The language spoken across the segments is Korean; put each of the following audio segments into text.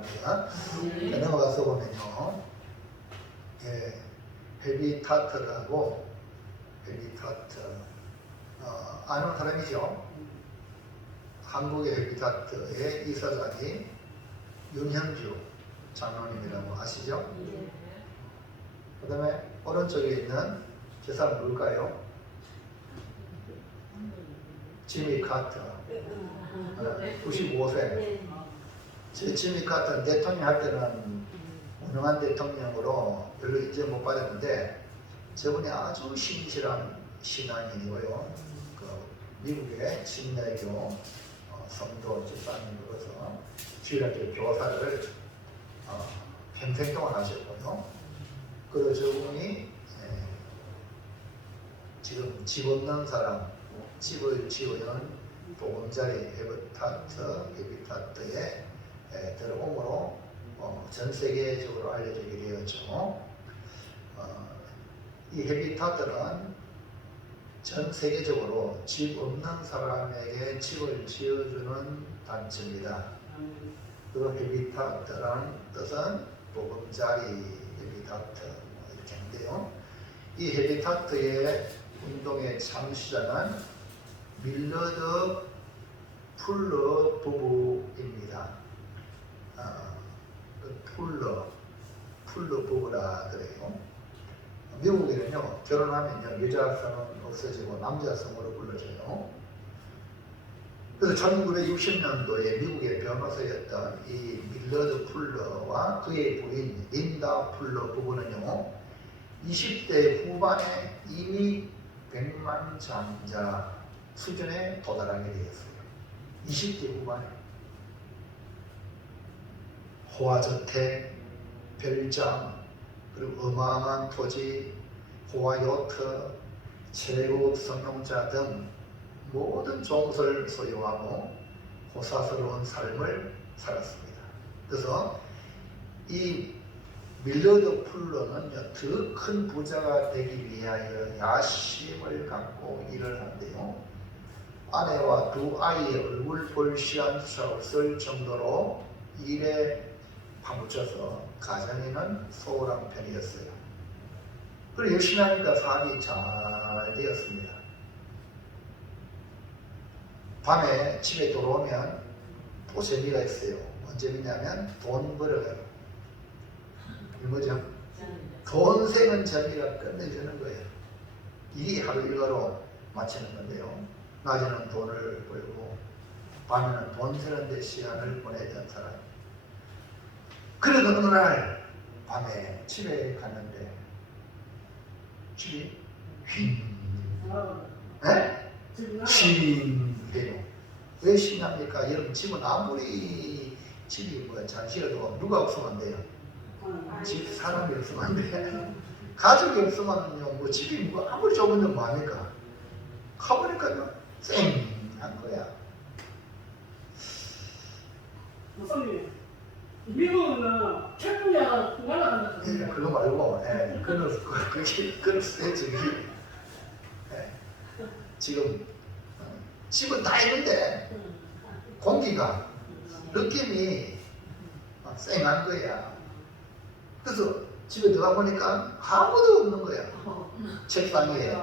바랍니다. 넘어가서 보면요, 예, 헤비타트라고, 헤비타트 아는 사람이죠. 한국의 헤비타트의 이사장이 윤현주 장로님이라고 아시죠? 그 다음에 오른쪽에 있는 저 사람 누굴까요? 지미 카터, 95세. 지미 카터 대통령 할 때는 유능한 대통령으로 별로 인정 못 받았는데, 저분이 아주 신실한 신앙인이고요. 그 미국의 신내교 성도 집사님으로서 주일학교 교사를 평생 동안 하셨고요. 그리고 저분이 지금 집 없는 사람, 집을 지으는 보금자리 헤비타트에 들어옴으로 전 세계적으로 알려지게 되었죠. 이 헤비타트는 전 세계적으로 집 없는 사람에게 집을 지어주는 단체입니다. 그 헤비타트라는 뜻은 보금자리 헤비타트 이렇게 하는데요. 이 헤비타트의 운동의 창시자는 밀러드 풀러 부부입니다. 풀러 부부라 그래요. 미국에는요, 결혼하면요, 여자성은 없어지고 남자성으로 불러져요. 그래서 1960년도에 미국의 변호사였던 이 밀러드 풀러와 그의 부인 린다 풀러 부부는요, 20대 후반에 이미 100만 장자 수준에 도달하게 되었어요. 20대 후반에. 호화저택, 별장, 그리고 어마어마한 토지, 호화요트, 최고 성용자 등 모든 종을 소유하고 호사스러운 삶을 살았습니다. 그래서 이 밀러드 풀러는 더 큰 부자가 되기 위하여 야심을 갖고 일을 하는데요. 아내와 두 아이의 얼굴 볼 시간조차 없을 정도로 일에 파묻혀서 가정에는 소홀한 편이었어요. 그리고 열심히 하니까 사업이 잘 되었습니다. 밤에 집에 돌아오면 또 재미가 있어요. 뭔 재미냐면 돈 벌어가요. 뭐죠? 돈 세는 재미가 끝내주는 거예요. 이게 하루 일과로 마치는 건데요. 낮에는 돈을 벌고 밤에는 돈 세는 데 시간을 보내던 사람. 그래도 어느 날 밤에 집에 갔는데 집이 쉰해요. 왜 쉬냐니까 여러분, 집은 아무리 집이 잠시라도 누가 없으면 안 돼요. 집 사람이 없으면 안 돼. 가족이 없으면요, 뭐 집이 뭐 아무리 좁은데 뭐합니까? 가보니까요, 쌩한 거야. 목사님, 미국은 태풍이야 날아간다. 그거 말고, 그런 스테이지. 지금 집은 다 있는데 공기가, 느낌이 쌩한 거야. 그래서 집에 들어가 보니까 아무도 없는 거야. 책상 위에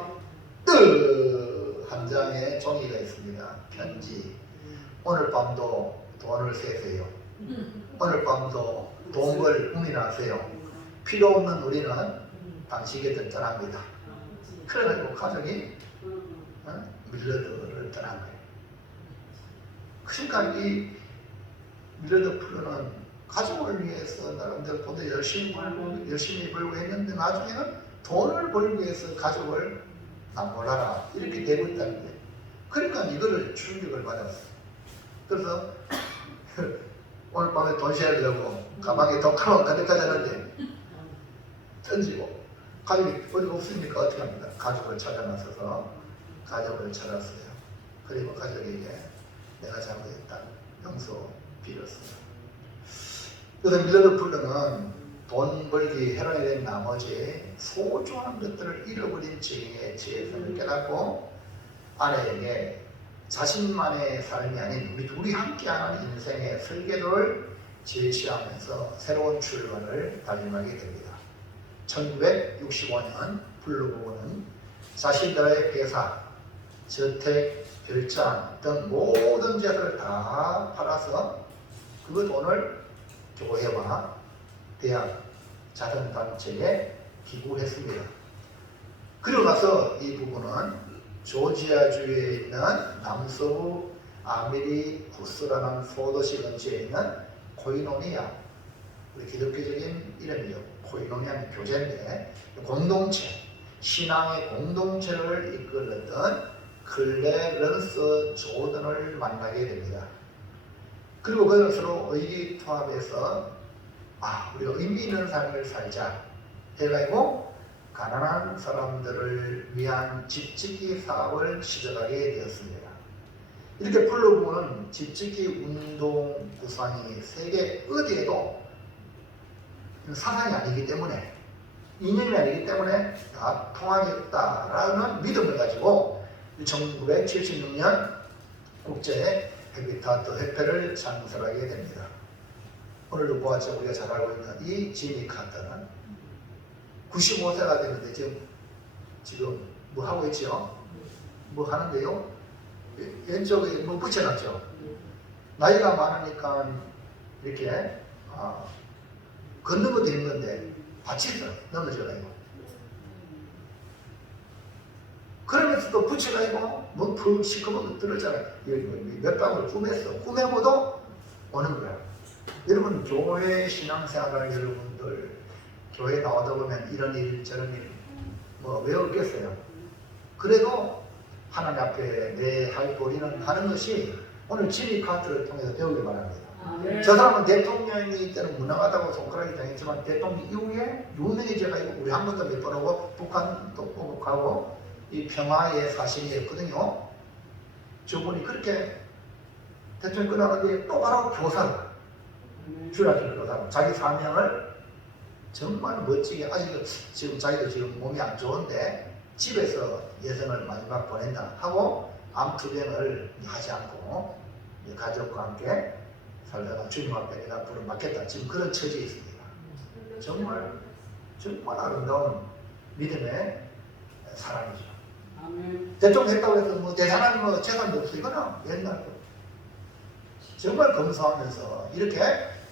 한 장의 종이가 있습니다. 편지. 오늘 밤도 돈을 세세요. 오늘 밤도 돈 벌 운이나세요. 필요 없는 우리는 당신에게 떠납니다. 그래가지고 가족이 밀러드를 떠난 거예요. 그러니까 이 밀러드 풀러는 가족을 위해서 나름대로 돈도 열심히 벌고 했는데, 나중에는 돈을 벌기 위해서 가족을 몰아라 이렇게 되고 있다는 거예요. 그러니까 이거를 충격을 받았어요. 그래서 오늘 밤에 돈 세려고 가방에 독하면 가득하잖아요. 던지고, 가족이 어디가 없으니까 어떻게 합니까? 가족을 찾아 나서서 가족을 찾았어요. 그리고 가족에게 내가 잘못했다 용서 빌었어요. 그래서 밀러드 풀러는 돈 벌기 해로이 된 나머지 소중한 것들을 잃어버린 증인의 지혜성을 깨닫고 아내에게 자신만의 삶이 아닌 우리 둘이 함께하는 인생의 설계도를 제치하면서 새로운 출발을 다짐하게 됩니다. 1965년 플루 부부는 자신들의 회사, 저택, 별장 등 모든 재산을 다 팔아서 그 돈을 교회와 대학, 자선단체에 기부했습니다. 그리고 나서 이 부부는 조지아주에 있는 남서부 아미리후스라는 소도시 근처에 있는 코이노니아, 우리 기독교적인 이름이죠. 코이노니아는 교제인데 공동체, 신앙의 공동체를 이끌었던 클레런스 조던을 만나게 됩니다. 그리고 그는 서로 의기투합해서 우리가 의미 있는 삶을 살자 해가지고 가난한 사람들을 위한 집짓기 사업을 시작하게 되었습니다. 이렇게 플루 부부는 집짓기 운동 구상이 세계 어디에도 사상이 아니기 때문에, 이념이 아니기 때문에 다 통하겠다라는 믿음을 가지고 1976년 국제 헤비타트 협회를 창설하게 됩니다. 오늘도 보았죠. 우리가 잘 알고 있는 이 지미 카터는 95세가 되는데 지금 뭐 하고 있죠? 뭐 하는데요? 왼쪽에 뭐 붙여놨죠? 나이가 많으니까 이렇게 걷는 것도 있는 건데 다치서 넘어져가지고, 그러면서도 붙여가지고 뭐 푹 시커멓게 들었잖아요. 몇 방울 꿈에고도 오는 거야. 여러분 교회 신앙생활을 여러분들 교회 나오다 보면 이런 일 저런 일 뭐 왜 없겠어요. 그래도 하나님 앞에 내 할 도리는 하는 것이 오늘 지미 카트를 통해서 배우길 바랍니다. 저 사람은 대통령이 때는 무능하다고 손가락이 당했지만 대통령 이후에 유명해져가지고 우리 한번도 몇 번 오고 북한도 오고 가고 이 평화의 사신이었거든요. 저분이 그렇게 대통령 끝나는데 또 바로 교사로 주라기를 교사로 자기 사명을 정말 멋지게, 아직 지금 자기도 지금 몸이 안 좋은데 집에서 예선을 마지막 보낸다 하고 암투병을 하지 않고 가족과 함께 살다가 주님 앞에 내가 불을 맡겠다, 지금 그런 처지에 있습니다. 정말 아름다운 믿음의 사람이죠. 대통령 했다고 해서 뭐 대단한 뭐 재산도 없어, 이거는 옛날 정말 검소하면서 이렇게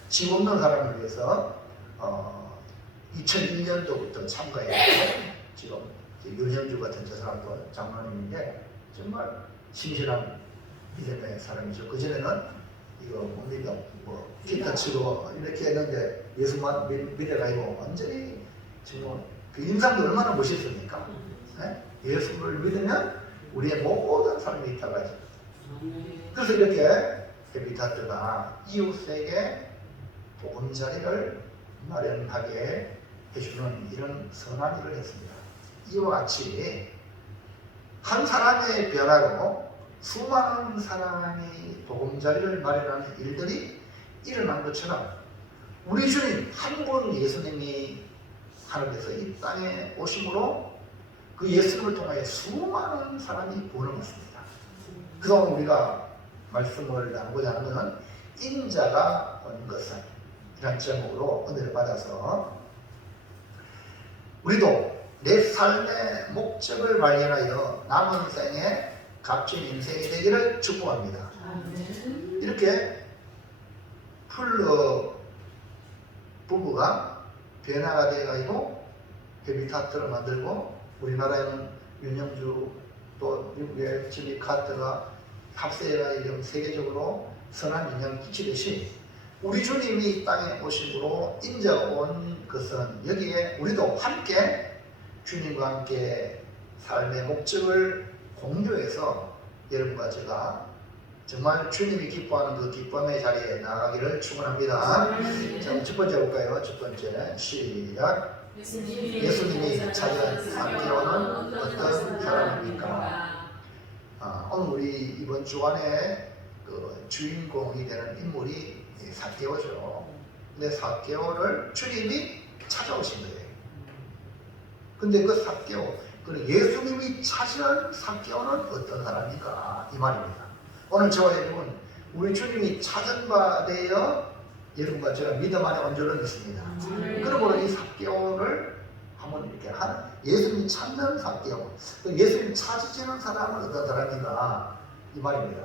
집 없는 사람을 위해서 2001년도부터 참가해서 지금 윤형주 같은 저 사람도 장로님인데 정말 신실한 믿음의 사람이죠. 그전에는 이거 못 믿어 뭐 기타 치고 이렇게 했는데 예수만 믿어가지고 완전히 지금 그 인상도 얼마나 멋있습니까? 네? 예수를 믿으면 우리의 모든 삶이 있다가지. 그래서 이렇게 헤비타트가 이웃에게 보금자리를 마련하게 해주는 이런 선한 일을 했습니다. 이와 같이 한 사람의 변화로 수많은 사람이 보금자리를 마련하는 일들이 일어난 것처럼 우리 주님 한 분 예수님이 하늘에서 이 땅에 오심으로 그 예수님을 통하여 수많은 사람이 구원을 받습니다. 그동안 우리가 말씀을 나누고자 하는 것은 인자가 온 것은 이런 제목으로 은혜를 받아서 우리도 내 삶의 목적을 발견하여 남은 생에 값진 인생이 되기를 축복합니다. 이렇게 플루 부부가 변화가 되어가지고 헤비타트를 만들고 우리나라에는 윤영주 또 미국의 지미 카트가 합세가 이런 세계적으로 선한 영향을 끼치듯이 우리 주님이 이 땅에 오심으로 인자온 것은 여기에 우리도 함께 주님과 함께 삶의 목적을 공유해서 여러분과 제가 정말 주님이 기뻐하는 그 기쁨의 자리에 나가기를 축원합니다. 자, 첫 번째 볼까요? 첫 번째 시작. 예수님이 찾은 사개오는 어떤 사람입니까? 오늘 우리 이번 주간에 그 주인공이 되는 인물이 사개오죠. 근데 사개오를 주님이 찾아오신 거예요. 근데 그 사개오, 그 예수님이 찾은 사개오는 어떤 사람입니까? 이 말입니다. 오늘 저와 여러분, 우리 주님이 찾은 바 되어 여러분과 제가 믿음 안에 온줄은 믿습니다. 그러므로 이 삭개오를 한번 이렇게 예수님 찾는 삭개오, 예수님 찾으시는 사람은 어떤 사람인가 이 말입니다.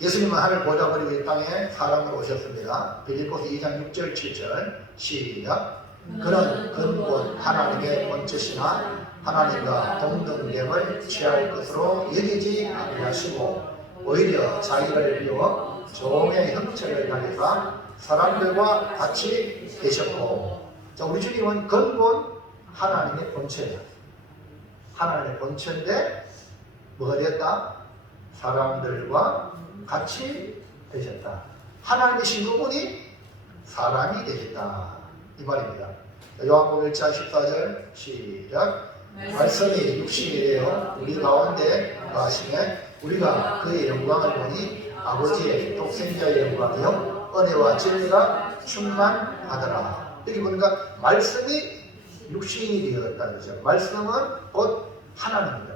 예수님은 하늘 보좌 버리고 이 땅에 사람으로 오셨습니다. 빌립보서 2장 6절 7절 시작. 그는 근본 하나님의 본체시나 하나님과 동등됨을 취할 것으로 여기지 아니하시고 오히려 자기를 비워 종의 형체를 가져사 사람들과 같이 계셨고, 자, 우리 주님은 근본 하나님의 본체예요. 하나님의 본체인데 뭐가 되었다? 사람들과 같이 되셨다. 하나님이신 그분이 사람이 되셨다 이 말입니다. 요한복음 1장 14절 시작. 말씀이 육신이 되어 우리 가운데 거하시매 우리가 그의 영광을 보니 아버지의 독생자의 영광이요 은혜와 진리가 충만하더라. 여기 보니까 말씀이 육신이 되었다 그러죠. 말씀은 곧 하나님입니다.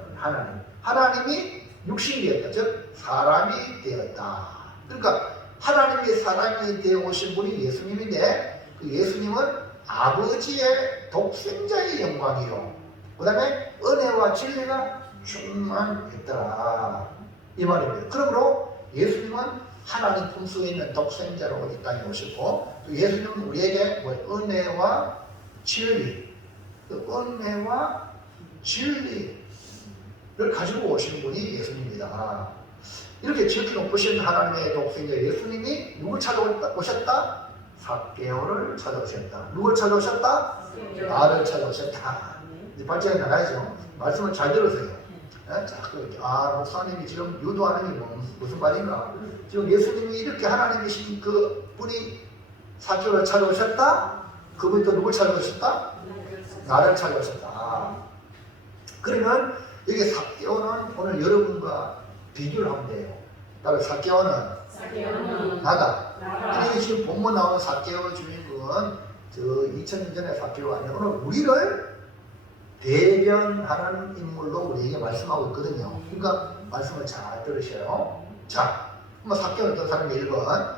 하나님이 육신이 되었다. 즉 사람이 되었다. 그러니까 하나님이 사람이 되어 오신 분이 예수님인데 그 예수님은 아버지의 독생자의 영광이요 그 다음에 은혜와 진리가 충만했더라 이 말입니다. 그러므로 예수님은 하나님 품속에 있는 독생자로 이 땅에 오셨고 또 예수님은 우리에게 은혜와 진리, 그 은혜와 진리를 가지고 오시는 분이 예수님입니다. 이렇게 지극히 높으신 하나님의 독생자 예수님이 누굴 찾아오셨다? 삭개오를 찾아오셨다. 누굴 찾아오셨다? 나를 찾아오셨다. 이제 발전해 나가야죠. 말씀을 잘 들으세요. 목사님이 지금 유도하는 게 무슨 말인가? 지금 예수님이 이렇게 하나님이신 그 분이 삭개오를 찾아오셨다? 그분이 또 누굴 찾아오셨다? 나를 찾아오셨다. 그러면 여기 삭개오는 오늘 여러분과 비교를 하면 돼요. 따로 삭개오는 나다. 근데 지금 본문 나오는 삭개오 주인공은 저 2000년 전에 삭개오가 아니라 오늘 우리를 대변하는 인물로 우리에게 말씀하고 있거든요. 그러니까 말씀을 잘 들으셔요. 자, 한번 삭개오는 어떤 사람이 1번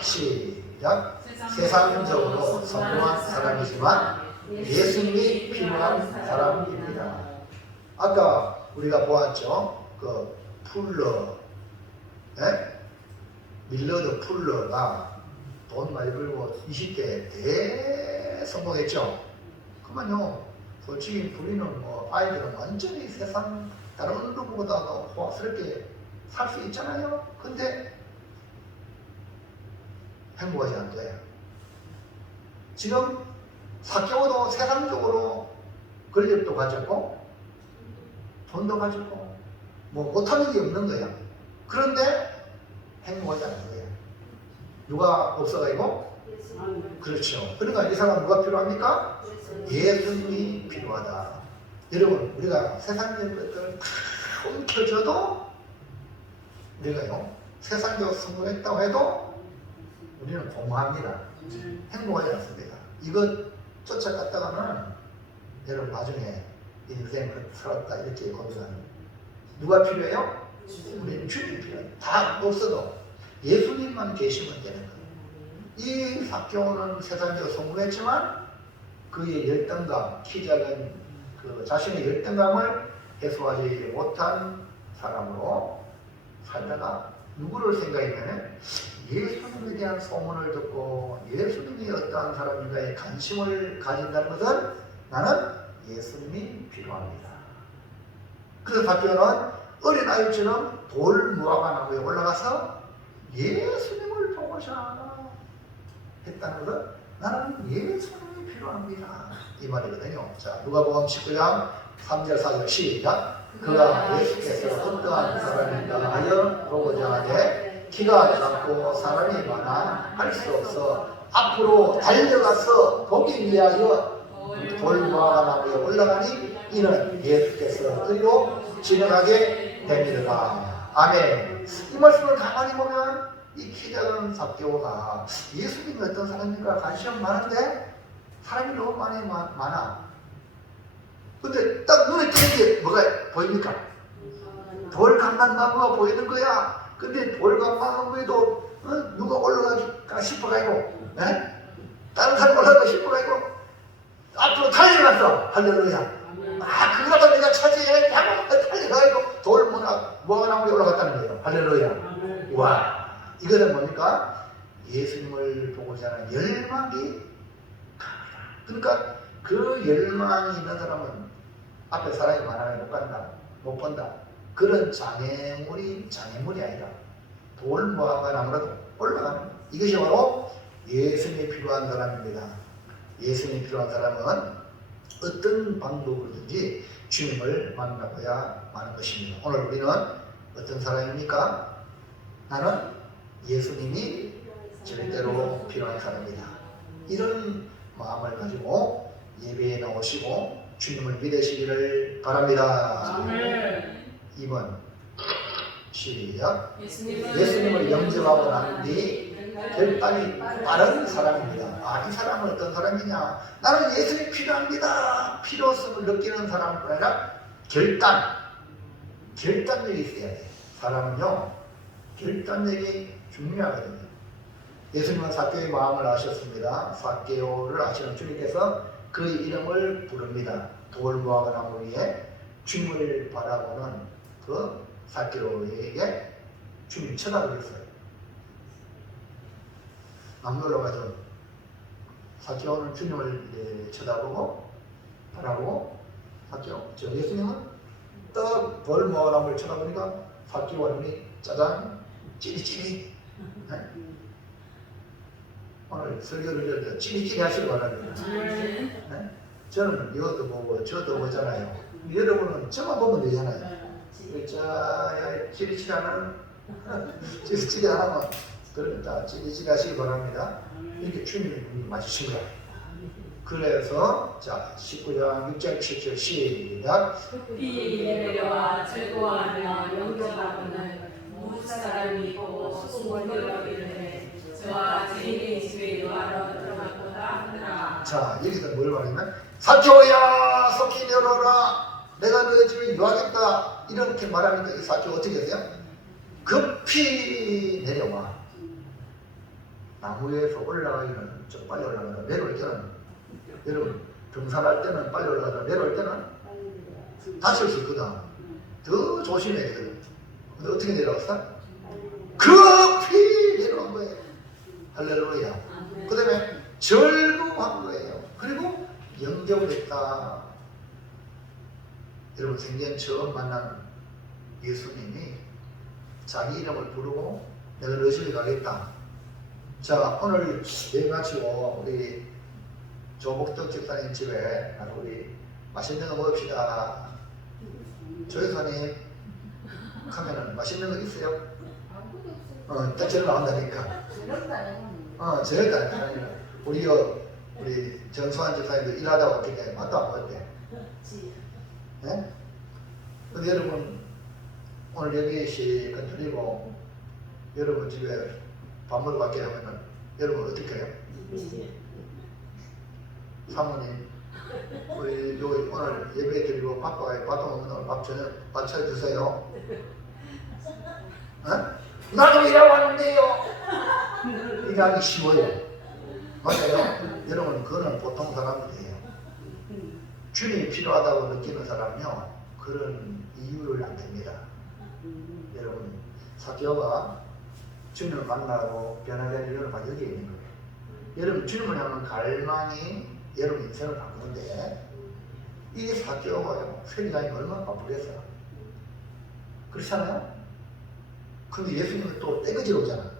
시작. 세상적으로 성공한 사람이지만 예수님이 필요한 사람입니다. 아까 우리가 보았죠. 그 풀러, 밀러드 풀러가 돈 많이 벌고 20대에 대성공했죠. 그만요. 솔직히 우리는 아이들은 완전히 세상 다른 누구보다도 호화스럽게 살 수 있잖아요. 근데 행복하지 않대요. 지금 삭개오도 세상적으로 권력도 가졌고 돈도 가지고 못하는 게 없는 거야. 그런데 행복하지 않는 거야. 누가 없어가지고? 그렇죠. 그러니까 이 사람 누가 필요합니까? 예수님이 필요하다. 여러분 우리가 세상적인 것들을 다 움켜줘도 우리가요 세상적으로 성공했다고 해도 우리는 공허합니다. 행복하지 않습니다. 이것 쫓아갔다가는 여러분 나중에 인생을 살았다 이렇게 고민하는 누가 필요해요? 우리는 주님이 필요해요. 다 없어도 예수님만 계시면 되는 거예요. 이 삭개오는 세상적으로 성공했지만 그의 열등감, 키 작은 그 자신의 열등감을 해소하지 못한 사람으로 살다가 누구를 생각하면 예수님에 대한 소문을 듣고 예수님이 어떠한 사람인가에 관심을 가진다는 것은 나는 예수님이 필요합니다. 그래서 삭개오는 어린아이처럼 돌 무화과 나무에 올라가서 예수님을 보고자 했다는 것은 나는 예수님이 필요합니다. 이 말이거든요. 자, 누가복음 19장 3절 4절 시작. 그가 예수께서 어떠한 사람인가 하여 보고자 하되 키가 작고 사람이 많아 할 수 없어 앞으로 달려가서 보기 위하여 돌무화과 나무에 올라가니 이는 예수께서 그리로 지나가게 됩니다. 아멘. 이 말씀을 가만히 보면 이 키 작은 삭개오가 예수님이 어떤 사람인가 관심이 많은데 사람이 너무 많아. 근데 딱 눈에 띄는 게 뭐가 보입니까? 돌강난 나무가 보이는 거야. 근데 돌강난 나무에도 누가 올라가까 싶어가지고 다른 사람 올라가고 싶어가지고 앞으로 달려갔어. 할렐루야. 그거라도 내가 차지해야지 하고 달려가지고 돌 무화과나무에 올라갔다는 거예요. 할렐루야. 와, 이거는 뭡니까? 예수님을 보고자 하는 열망이 강하다. 그러니까 그 열망이 있는 사람은 앞에 사람이 많아요. 못 간다, 못 본다. 그런 장애물이 아니라 돌 무화과나무라도 올라가는 거예요. 이것이 바로 예수님이 필요한 사람입니다. 예수님이 필요한 사람은 어떤 방법으로든지 주님을 만나봐야 하는 것입니다. 오늘 우리는 어떤 사람입니까? 나는 예수님이 절대로 필요한 사람이다. 이런 마음을 가지고 예배에 나오시고 주님을 믿으시기를 바랍니다. 2번 시작. 예수님을 영접하고 난 뒤 결단이 빠른 사람입니다. 이 사람은 어떤 사람이냐? 나는 예수님이 필요합니다. 필요성을 느끼는 사람뿐 아니라 결단력이 있어야 돼요. 사람은요, 결단력이 중요하거든요. 예수님은 삭개오의 마음을 아셨습니다. 삭개오를 아시는 주님께서 그 이름을 부릅니다. 돌 무화과나무 위에 주님을 바라보는 그 삭개오에게 주님 쳐다보겠어요. 나무 올라가서 삭개오는 주님을 쳐다보고 바라보고 삭개오, 예수님은 떡 돌 무화과나무를 쳐다보니까 삭개오가 눈이 짜잔 찌릿찌릿. 오늘 설교를 찌릿찌릿 하시기 바랍니다. 저는 이것도 보고 저도 보잖아요. 여러분은 저만 보면 되잖아요. 찌릿찌릿하는 찌릿찌릿하면 그러니까 찌릿찌릿 하시기 바랍니다. 이렇게 주님이 눈이 맞으신 거예요. 그래서 자 19장 6절 7절 시작. 비 내려와 즐거워하며 영접하고는 모든 사람이 보고 수고하여 이르되 저와 죄인의 집에 요하러 들어갔도다 하더라. 자 여기서 뭘 말하냐면 삭개오야 속히 내려오라 내가 너의 집에 요하겠다 이렇게 말하니까 이 삭개오 어떻게 되세요? 급히 내려와. 나무 위에서 올라가기는 좀 빨리 올라가다 내려올 때는 여러분 등산할 때는 빨리 올라가다 내려올 때는 다칠 수 있거든. 더 조심해야 돼요. 근데 어떻게 내려왔어? 급히 내려온 거예요. 할렐루야. 그 다음에 절구한 거예요. 그리고 영접을 했다. 여러분 생전 처음 만난 예수님이 자기 이름을 부르고 내가 너 집에 가겠다. 자 오늘 예배 마치고 우리 조복덕 집사님 집에 가서 우리 맛있는 거 먹읍시다. 조회사님 하면은 맛있는 거 있어요? 딱 저를 나온다니까. 저랬다 아니라 우리 정수환 집사님도 일하다가 왔기 때문에 맛도 안 먹었대. 네? 근데 여러분 오늘 여기 시간 드리고 여러분 집에 밥 먹으러 갈게 하면은 여러분 어떻게 해요? 사모님 우리 여기 오늘 예배 드리고 바빠요. 밥도 먹으면 오늘 밥 저녁 밥 차려주세요. 나도 일하고 왔는데요. 일하기 쉬워요. 맞아요? 여러분 그거는 보통 사람들이에요. 주님이 필요하다고 느끼는 사람은요 그런 이유를 안 됩니다. 여러분 삭개오가 주님을 만나고 변화된 이유는 바로 여기에 있는 거예요. 여러분 주님을 향한 갈망이 여러분 인생을 바꾸는데 이 삭개오가요 세리장이 얼마나 바쁘겠어요. 그렇잖아요? 근데 예수님은 또 떼거지로 오잖아.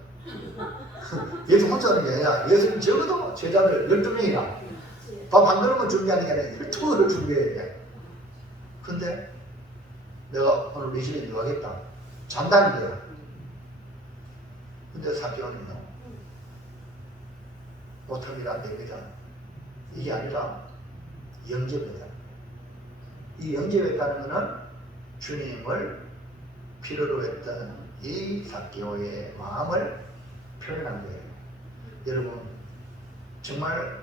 예수 혼자 하는 게 아니라 예수님 적어도 제자들 12명이나 밥 한 그릇만 준비하는 게 아니라 12그릇을 준비해야 돼. 근데 내가 오늘 네 집에 들어가겠다. 잔다는 거야. 근데 삭개오는요 못하면 안 됩니다. 이게 아니라 영접이다. 이 영접했다는 것은 주님을 필요로 했던 이 삭개오의 마음을 표현한 거예요. 여러분 정말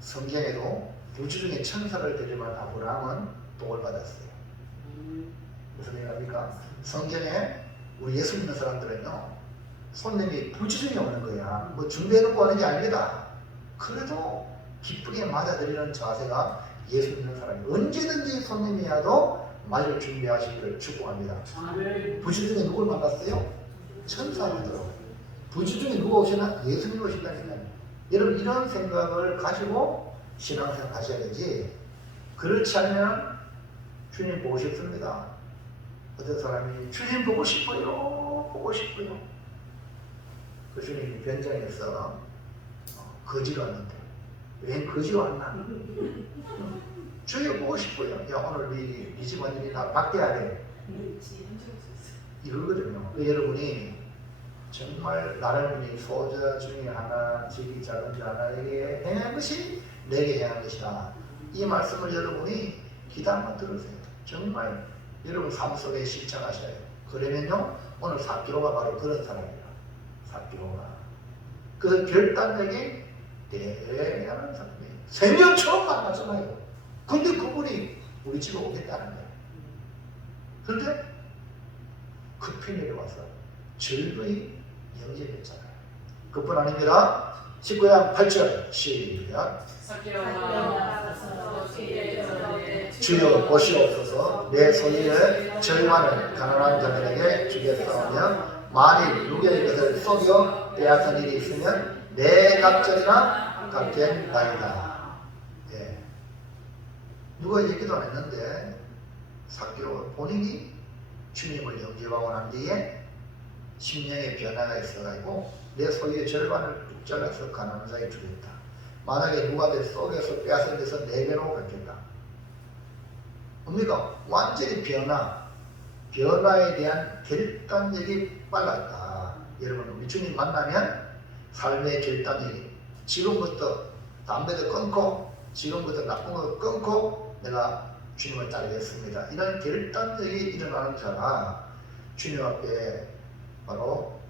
성경에도 우주 중에 천사를 데려만 아브라함은 복을 받았어요. 무슨 얘기합니까? 성경에 우리 예수 믿는 사람들은요 손님이 부지런히 오는 거야. 뭐 준비해놓고 하는 게 아닙니다. 그래도 기쁘게 맞아들이는 자세가 예수 믿는 사람이 언제든지 손님이 와도 맞을 준비하시기를 축복합니다. 아멘. 부지 중에 누굴 만났어요? 천사들더라고요. 부지 중에 누가 오시나? 예수님이 오신다니까요. 여러분 이런 생각을 가지고 신앙생활 하셔야 되지, 그렇지 않으면 주님 보고 싶습니다. 어떤 사람이 주님 보고 싶어요, 보고 싶어요. 그 주님이 변장해서 거지로 왔는데 왜 거지로 왔나? 주님 보고 싶어요. 야 오늘 네 집안일이 다 바뀌어야 돼. 이거거든요. 여러분이 정말 나를 위해 소자 중에 하나, 지기 작은 자 하나에게 행한 것이 내게 행한 것이다. 이 말씀을 여러분이 기다만 들으세요. 정말 여러분 삶 속에 실천하셔야 돼요. 그러면요 오늘 삭개오가 바로 그런 사람이에요. 삭개오가 그 결단력이 대단한 사람이에요. 생전 처음 만났잖아요. 근데 그분이 우리 집에 오겠다는 거예요. 그런데 급히 내려와서 즐거이 영접했잖아요. 그뿐 아닙니다. 19장 8절 시작. 주여 보시옵소서. 내 소유를 저희와는 가난한 자들에게 주겠사오며 만일 누구의 것을 속여 빼앗은 일이 있으면 내 갑절이나 갚겠나이다. 예. 누가 얘기도 안 했는데 삭개오 본인이 주님을 영접하고 난 뒤에 심령의 변화가 있어가지고 내 소유의 절반을 뚝 잘라서 가난한 자에게 주겠다. 만약에 누가 내 속에서 빼앗은 데서 4배로 갚겠다. 뭡니까? 완전히 변화에 대한 결단력이 빨랐다. 여러분 우리 주님 만나면 삶의 결단력이 지금부터 담배도 끊고 지금부터 나쁜 거 끊고 내가 주님을 따르겠습니다. 이런 결단력이 일어나는 자가 주님 앞에 바로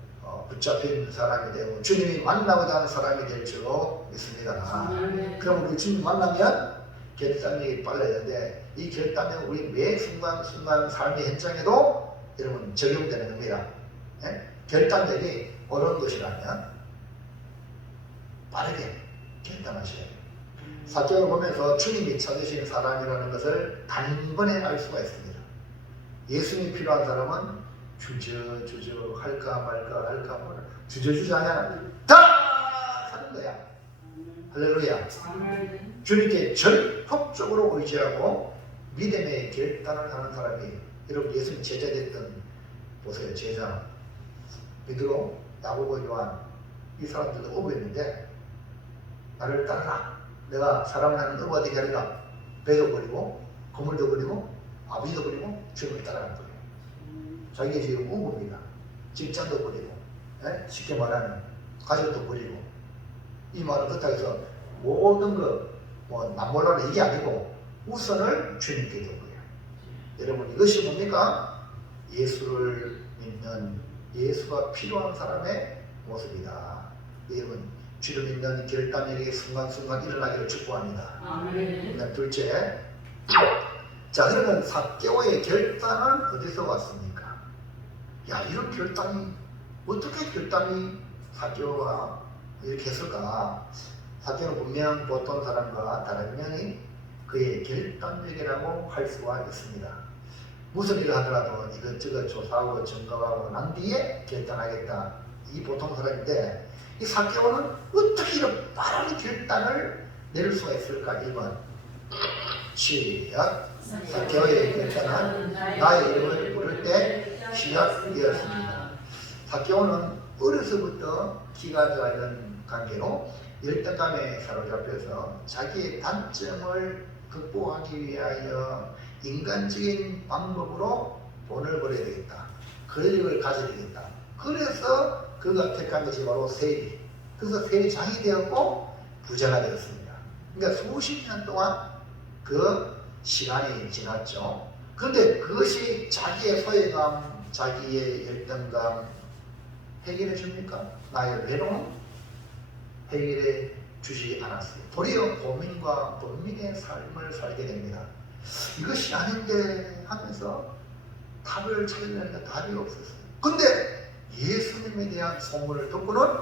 붙잡힌 사람이 되고 주님이 만나고자 하는 사람이 될 줄 믿습니다. 그럼 우리 주님 만나면 결단력이 빨라지는데 이 결단력은 우리 매 순간순간 삶의 현장에도 여러분 적용되는 겁니다. 예? 결단력이 옳은 것이라면 빠르게 결단하셔야 돼요. 삭개오를 보면서 주님이 찾으신 사람이라는 것을 단번에 알 수가 있습니다. 예수님이 필요한 사람은 주저 할까 말까 주저주저 하냐 다 하는 거야. 할렐루야. 주님께 전폭적으로 의지하고 믿음의 결단을 하는 사람이 여러분 예수님 제자 됐던 보세요. 제자 베드로, 야고보, 요한 이 사람들도 어부였는데 나를 따르라. 내가 사람을 하는 어부가 되게 하리라. 배도 버리고 그물도 버리고 아버지도 버리고 주님을 따라간 거예요. 자기 지금 어부입니다. 직장도 버리고 쉽게 말하면 가족도 버리고 이 말은 그렇다고 해서 모든 거 남몰라는 이게 아니고 우선을 주님께 둔 거예요. 여러분 이것이 뭡니까? 예수를 믿는 예수가 필요한 사람의 모습이다. 여러분 주를 믿는 결단력이 순간순간 일어나기를 축복합니다. 아멘. 둘째, 자 그러면 삭개오의 결단은 어디서 왔습니까? 야 이런 결단이 어떻게 결단이 삭개오가 이렇게 했을까? 삭개오는 분명 보통 사람과 다른 면이 그의 결단력이라고 할 수가 있습니다. 무슨 일을 하더라도 이것저것 조사하고 점검하고 난 뒤에 결단하겠다. 이 보통 사람인데 이 삭개오는 어떻게 이런 빠른 결단을 내릴 수가 있을까? 1번 시작. 삭개오의 결단은 나의 이름을 부를 때 시작되었습니다. 삭개오는 어려서부터 기가 작은 관계로 열등감에 사로잡혀서 자기의 단점을 극복하기 위하여 인간적인 방법으로 돈을 벌어야 되겠다. 권력을 가져야 되겠다. 그래서 그가 택한 것이 바로 세리. 그래서 세리장이 되었고 부자가 되었습니다. 그러니까 수십 년 동안 그 시간이 지났죠. 그런데 그것이 자기의 소외감, 자기의 열등감 해결해 줍니까? 나의 외로움 해결해 주지 않았어요. 도리어 고민과 번민의 삶을 살게 됩니다. 이것이 아닌데 하면서 답을 찾으려니까 답이 없었어요. 근데 예수님에 대한 소문을 듣고는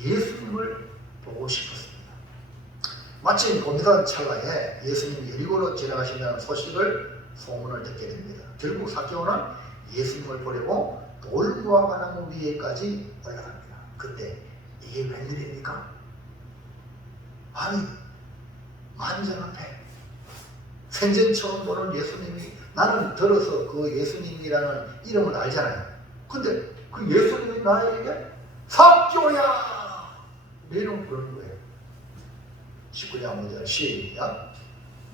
예수님을 보고 싶었습니다. 마침 봄이던 찰나에 예수님이 여리고로 지나가신다는 소문을 듣게 됩니다. 결국 삭개오는 예수님을 보려고 돌무화과나무 위에까지 올라갑니다. 그때 이게 웬일입니까? 아니, 만장 앞에 생전 처음 보는 예수님이, 나는 들어서 그 예수님이라는 이름을 알잖아요. 근데 그 예수님이 나에게 삭개오야! 내 이름을 부르는 거예요. 19장 5절 시작.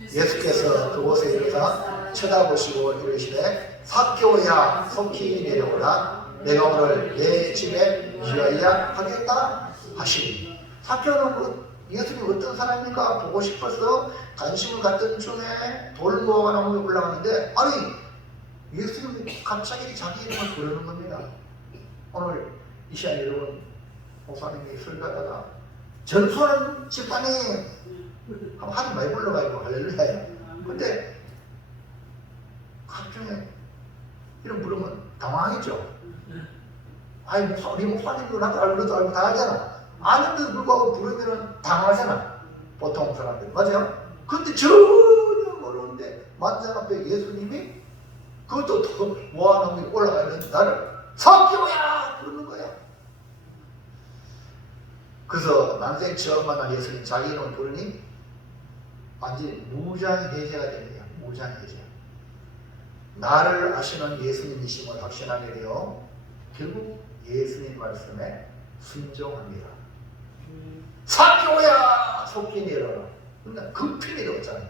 예수께서 그곳에 이르사 쳐다보시고 이르시되 삭개오야 속히 내려오라. 내가 오늘 내 집에 유하여 하겠다 하시니. 삭개오는 예수님이 어떤 사람입니까? 보고 싶어서 관심을 갖던 중에 돌무화과나무에 올라가는데, 아니 예수님이 갑자기 자기 이름을 부르는 겁니다. 오늘 이 시간 여러분, 목사님이 설교하다가 전수하는 집사님 하도 많이 불러가지고 할렐루야예요. 근데 갑자기 이름 부르면 당황하겠죠. 아니 우리 목사님도 나도 알고 다 알잖아. 아는데도 불구하고 부르면 당황하잖아, 보통 사람들. 맞아요? 근데 전혀 모르는데 만장 앞에 예수님이, 그것도 더 모아놓은 게 올라가 있는 나를 삭개오야 부르는 거야. 그래서 난생 처음 만난 예수님 자기 이름을 부르니 완전히 무장해제가 됩니다. 무장해제. 나를 아시는 예수님이심을 확신하게 되어 결국 예수님 말씀에 순종합니다. 삭개오야 속히 내려라. 근데 급히 내려왔잖아요.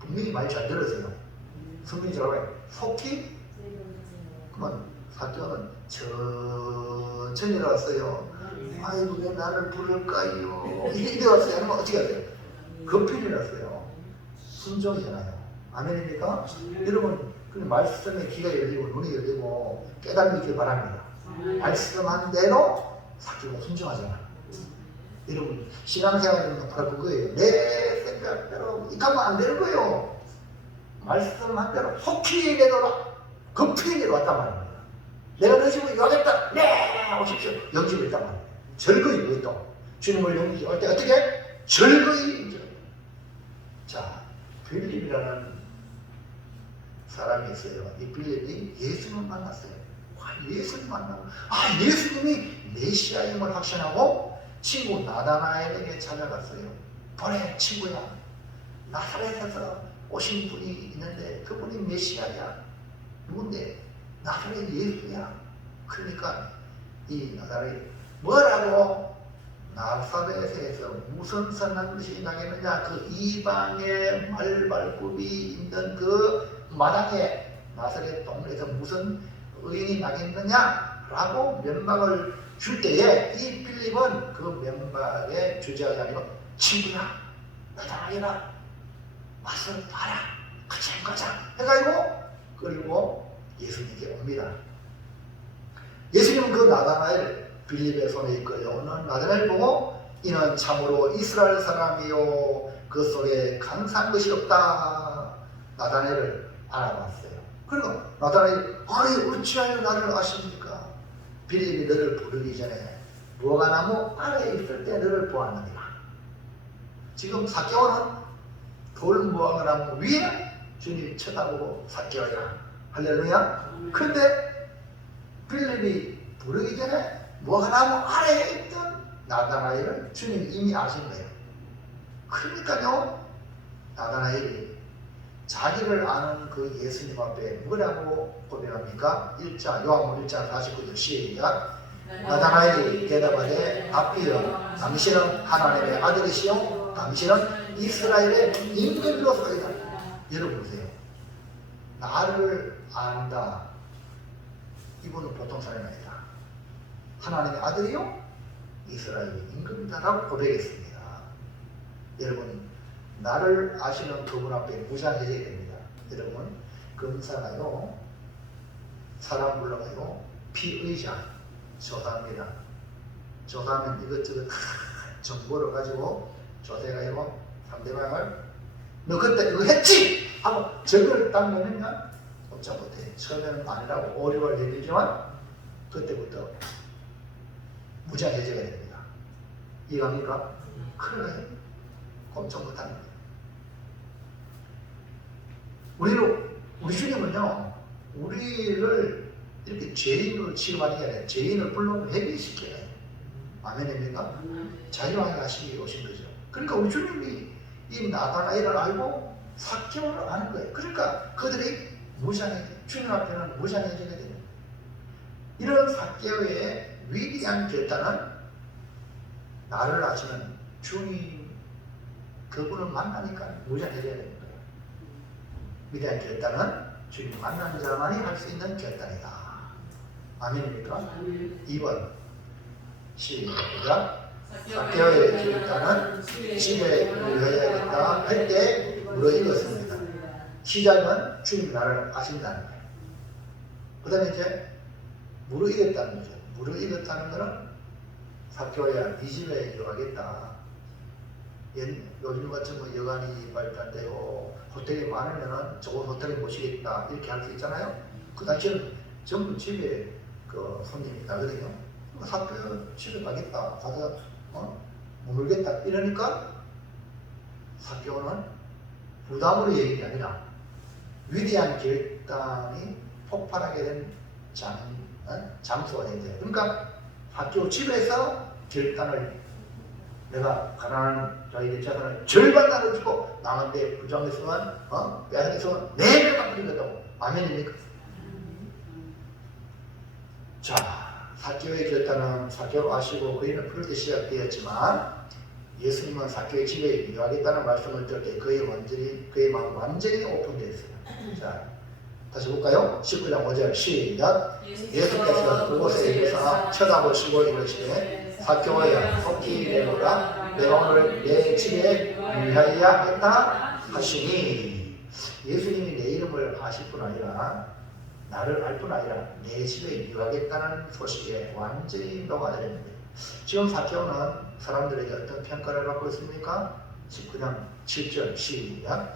분명히 말 잘 들으세요. 성경이 저라고 속히, 그러면 삭개오는 천천히 내려왔어요. 아이고 왜 나를 부를까요? 이래 왔어요. 아니면 어떻게 해야 돼요? 급히 내려왔어요. 순종이잖아요. 아멘입니까? 여러분, 그 말씀에 귀가 열리고 눈이 열리고 깨달음이 있길 바랍니다. 말씀한 대로 삭개오가 순종하잖아. 여러분, 신앙생활은 바로 그거예요. 내 생각대로 이가면 안 되는 거예요. 말씀한 대로 속히 내려라. 급히 내려왔단 말입니다. 내가 너 집으로 유하겠다. 네! 오십시오. 영집을 했단 말이에요. 절거이 그것도. 주님을 영집할 때 어떻게? 절거이. 자, 빌립이라는 사람이 있어요. 이 빌립이 예수님을 만났어요. 예수님 만나고, 예수님이 메시아임을 확신하고 친구 나다나엘에게 찾아갔어요. 그래 친구야, 나사렛에서 오신 분이 있는데 그분이 메시아야. 누군데? 나사렛 예수야. 그러니까 이 나사렛 뭐라고? 나사렛에서 무슨 선한 것이 나겠느냐? 그 이방의 말발굽이 있는 그 마당에 나사렛 동네에서 무슨 의인이 나겠느냐? 라고 면박을 줄 때에 이 빌립은 그 면박에 주저하지 아니고 친구야, 나타나라, 와서 봐라, 같이 가자 해가지고 끌고 예수님께 옵니다. 예수님은 그 나다나엘, 빌립의 손에 이끌려오는 나다나엘 보고 이는 참으로 이스라엘 사람이요 그 속에 강사한 것이 없다. 나다나엘을 알아봤어요. 그리고 나다나엘이 아니 어찌하여 나를 아십니까? 빌립이 너를 부르기 전에 무화과나무 아래에 있을 때 너를 보았느니라. 지금 삭개오는 돌무화과나무 위에 주님 쳐다보고 삭개오야 할렐루야. 근데 빌립이 부르기 전에 무화과나무 아래에 있던 나다나엘을 주님이 이미 아신 거예요. 그러니까요, 나다나엘이 자기를 아는 그 예수님 앞에 뭐라고 고백합니까? 요한복음 1장 49절 시작. 나다나엘이 대답하되 rabbi여 당신은 하나님의 아들이시요 당신은 이스라엘의 임금이로소이다. 여러분 보세요. 나를 안다. 이분은 보통 사람이 아니다. 하나님의 아들이요 이스라엘의 임금이다라고 고백했습니다. 여러분, 나를 아시는 그분 앞에 무장해제가 됩니다. 여러분, 검사가요 사람 불러가요 피의자 조사합니다. 조사하면 이것저것 정보를 가지고 조사해가지고 상대방을 너 그때 이거 했지? 하고 적을 딱 내면 꼼짝 못해. 처음에는 아니라고 오류를 내리지만 그때부터 무장해제가 됩니다. 이해갑니까? 큰일 나요. 꼼짝 못하는 거예요. 우리 주님은요, 우리를 이렇게 죄인으로 취급하는 게 아니라 죄인을 불러 회개시켜야 해요. 아멘입니까? 자유하게 하시기 오신 거죠. 그러니까 우리 주님이 이 나다나엘을 알고 삭개오를 아는 거예요. 그러니까 그들이 주님 앞에는 무장해제가 됩니다. 이런 삭개오의 위대한 결단은 나를 아시는 주님 그분을 만나니까 무장해제가 되는 거예요. 위대한 결단은 주님 만나는 자만이 할 수 있는 결단이다. 아멘입니까? 2번 시작. 삭개오의 결단은 집에 누워야겠다 할 때 무너졌습니다. 시작은 주님 나를 아신다는 거예요. 그 다음에 이제 무너졌다는 거죠. 무너졌다는 거는 삭개오야 네 집에 들어가겠다. 요즘 같은 뭐 여관이 발달되고 호텔이 많으면은 좋은 호텔에 모시겠다 이렇게 할 수 있잖아요. 그 당시에는 전부 집에 그 손님이 나거든요. 삭개오 집에 가겠다. 가서 머물겠다 이러니까 삭개오는 부담으로 얘기한 게 아니라 위대한 결단이 폭발하게 된 장소가 된대요. 그러니까 삭개오 집에서 결단을 내가 가난한 자에게 재산을 절반 나눠주고 남한테 부정했으면 빼앗겼으면 내가 갚아주겠다고. 아멘입니까? 자, 삭개오의 결단은 삭개오 아시고 그이는 부를 때 시작되었지만 예수님은 삭개오의 집에 유하겠다는 말씀을 들을 때 그의 마음이 완전히 오픈되었어요. 자, 다시 볼까요? 19장 5절 시작. 예수께서 그곳에 이르사 쳐다보시고 이르시되 삭개오야 속히 내노라. 내가 오늘 내 집에 유하여야 했다 하시니, 예수님이 내 이름을 아실 뿐 아니라 나를 알 뿐 아니라 내 집에 유하겠다는 소식에 완전히 녹아내렸는데, 지금 삭개오는 사람들에게 어떤 평가를 받고 있습니까? 19장 7절 시작.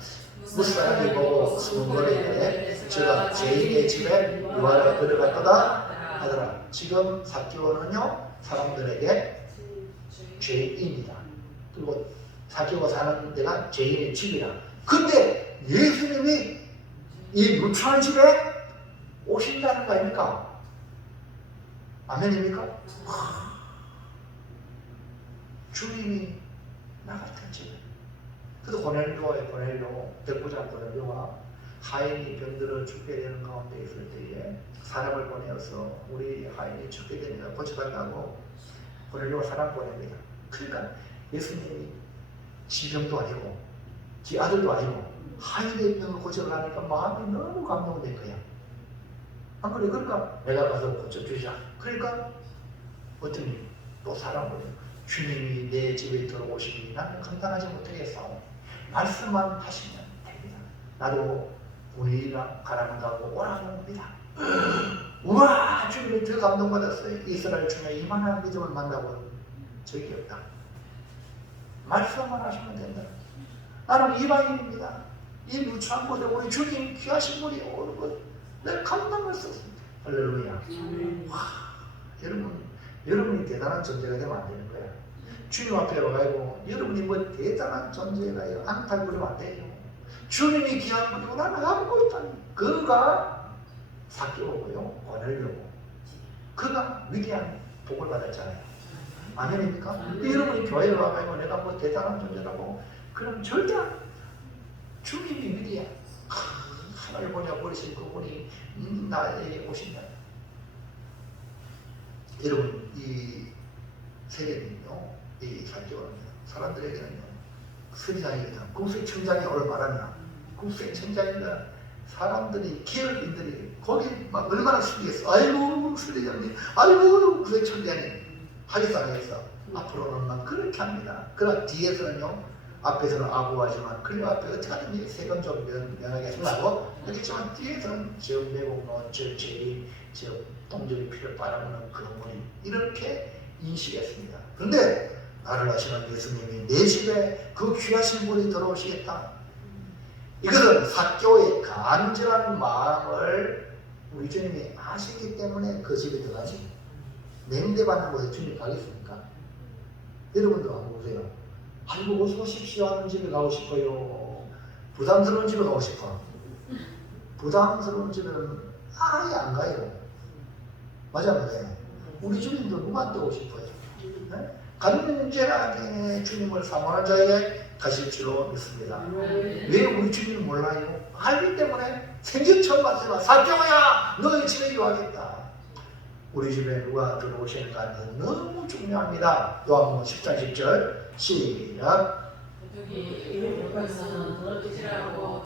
무사람이 보고 수군거리되 저가 죄인의 집에 유하러 들어갔도다 하더라. 지금 삭개오는요 사람들에게 죄인이다. 그리고 삭개오가 사는 데가 죄인의 집이다. 근데 예수님이 이 누추한 집에 오신다는 거 아닙니까? 아멘입니까? 주님이 나 같은 집에. 그래도 고넬료와 백부장 고넬료가 하인이 병들어 죽게 되는 가운데 있을 때에 사람을 보내어서 우리 하인이 죽게 되면 고쳐달라고 고넬료가 사람 보냅니다. 그러니까 예수님이 지병도 아니고 지 아들도 아니고 하인의 병을 고쳐달라니까 마음이 너무 감동된 거야. 안 그래? 그러니까 내가 가서 고쳐주자. 그러니까 어떤 또 사람 보내요. 주님이 내 집에 들어오시니 나는 감당하지 못하겠사오. 말씀만 하시면 됩니다. 나도 우리가 가라면 가고 오라면 옵니다. 우와, 주님이 더 감동받았어요. 이스라엘 중에 이만한 믿음을 만나고 적이 없다. 말씀만 하시면 된다. 나는 이방인입니다. 이 누추한 곳에 우리 주님 귀하신 분이 오는 것 내가 감당할 수 없습니다. 할렐루야. 와, 여러분이 대단한 존재가 되면 안 되는 거야. 주님 앞에 와가지고 여러분이 뭐 대단한 존재가요 안탈 부리면 안 돼요. 주님이 귀한 분이고 나는 아무것도 아니에요. 그가 삭개오고요 고넬료고 그가 위대한 복을 받았잖아요. 아멘입니까? 여러분이 교회를 와가지고 내가 뭐 대단한 존재라고 그럼 절대 안 돼요. 주님이 위대한 하나를 보냐 버리신 그분이 나에게 오신다. 여러분 이 세계는요 이 삭개오는 사람들에게는요 선지자이거든. 국세청장이 오늘 말하냐 국세청장이가 사람들이 기업인들이 거기 막 얼마나 슬리겠어. 아이고 선지자님, 아이고 국세청장님 하겠어 안 하겠어. 앞으로는 막 그렇게 합니다. 그러나 뒤에서는요 앞에서는 아부하지만 그 앞에 어떻게 하든지 세금 좀 면하게 하려고 그렇지만 뒤에서는 저 매국노 저 죄인 저 동족의 피를 빨아먹는 그런 분이 이렇게 인식했습니다. 그런데 나를 아시는 예수님이 내 집에 그 귀하신 분이 들어오시겠다. 이것은 삭개오의 간절한 마음을 우리 주님이 아시기 때문에 그 집에 들어가지. 냉대받는 곳에 주님 가겠습니까? 여러분도 한번 보세요. 아이고 어서 오십시오 하는 집에 가고 싶어요? 부담스러운 집에 가고 싶어? 부담스러운 집에는 아예 안 가요. 맞아 맞아요. 우리 주님도 누구한테 오고 싶어요? 네? 간절하게 주님을 사모하는 자에게 가실 줄로 믿습니다. 왜 우리 주님을 몰라요? 알기 때문에 생전 처음 봤지만 사경아야 너희 집에 유하겠다. 우리 집에 누가 들어오시는가 하는 너무 중요합니다. 요한복음 10장 10절 시작.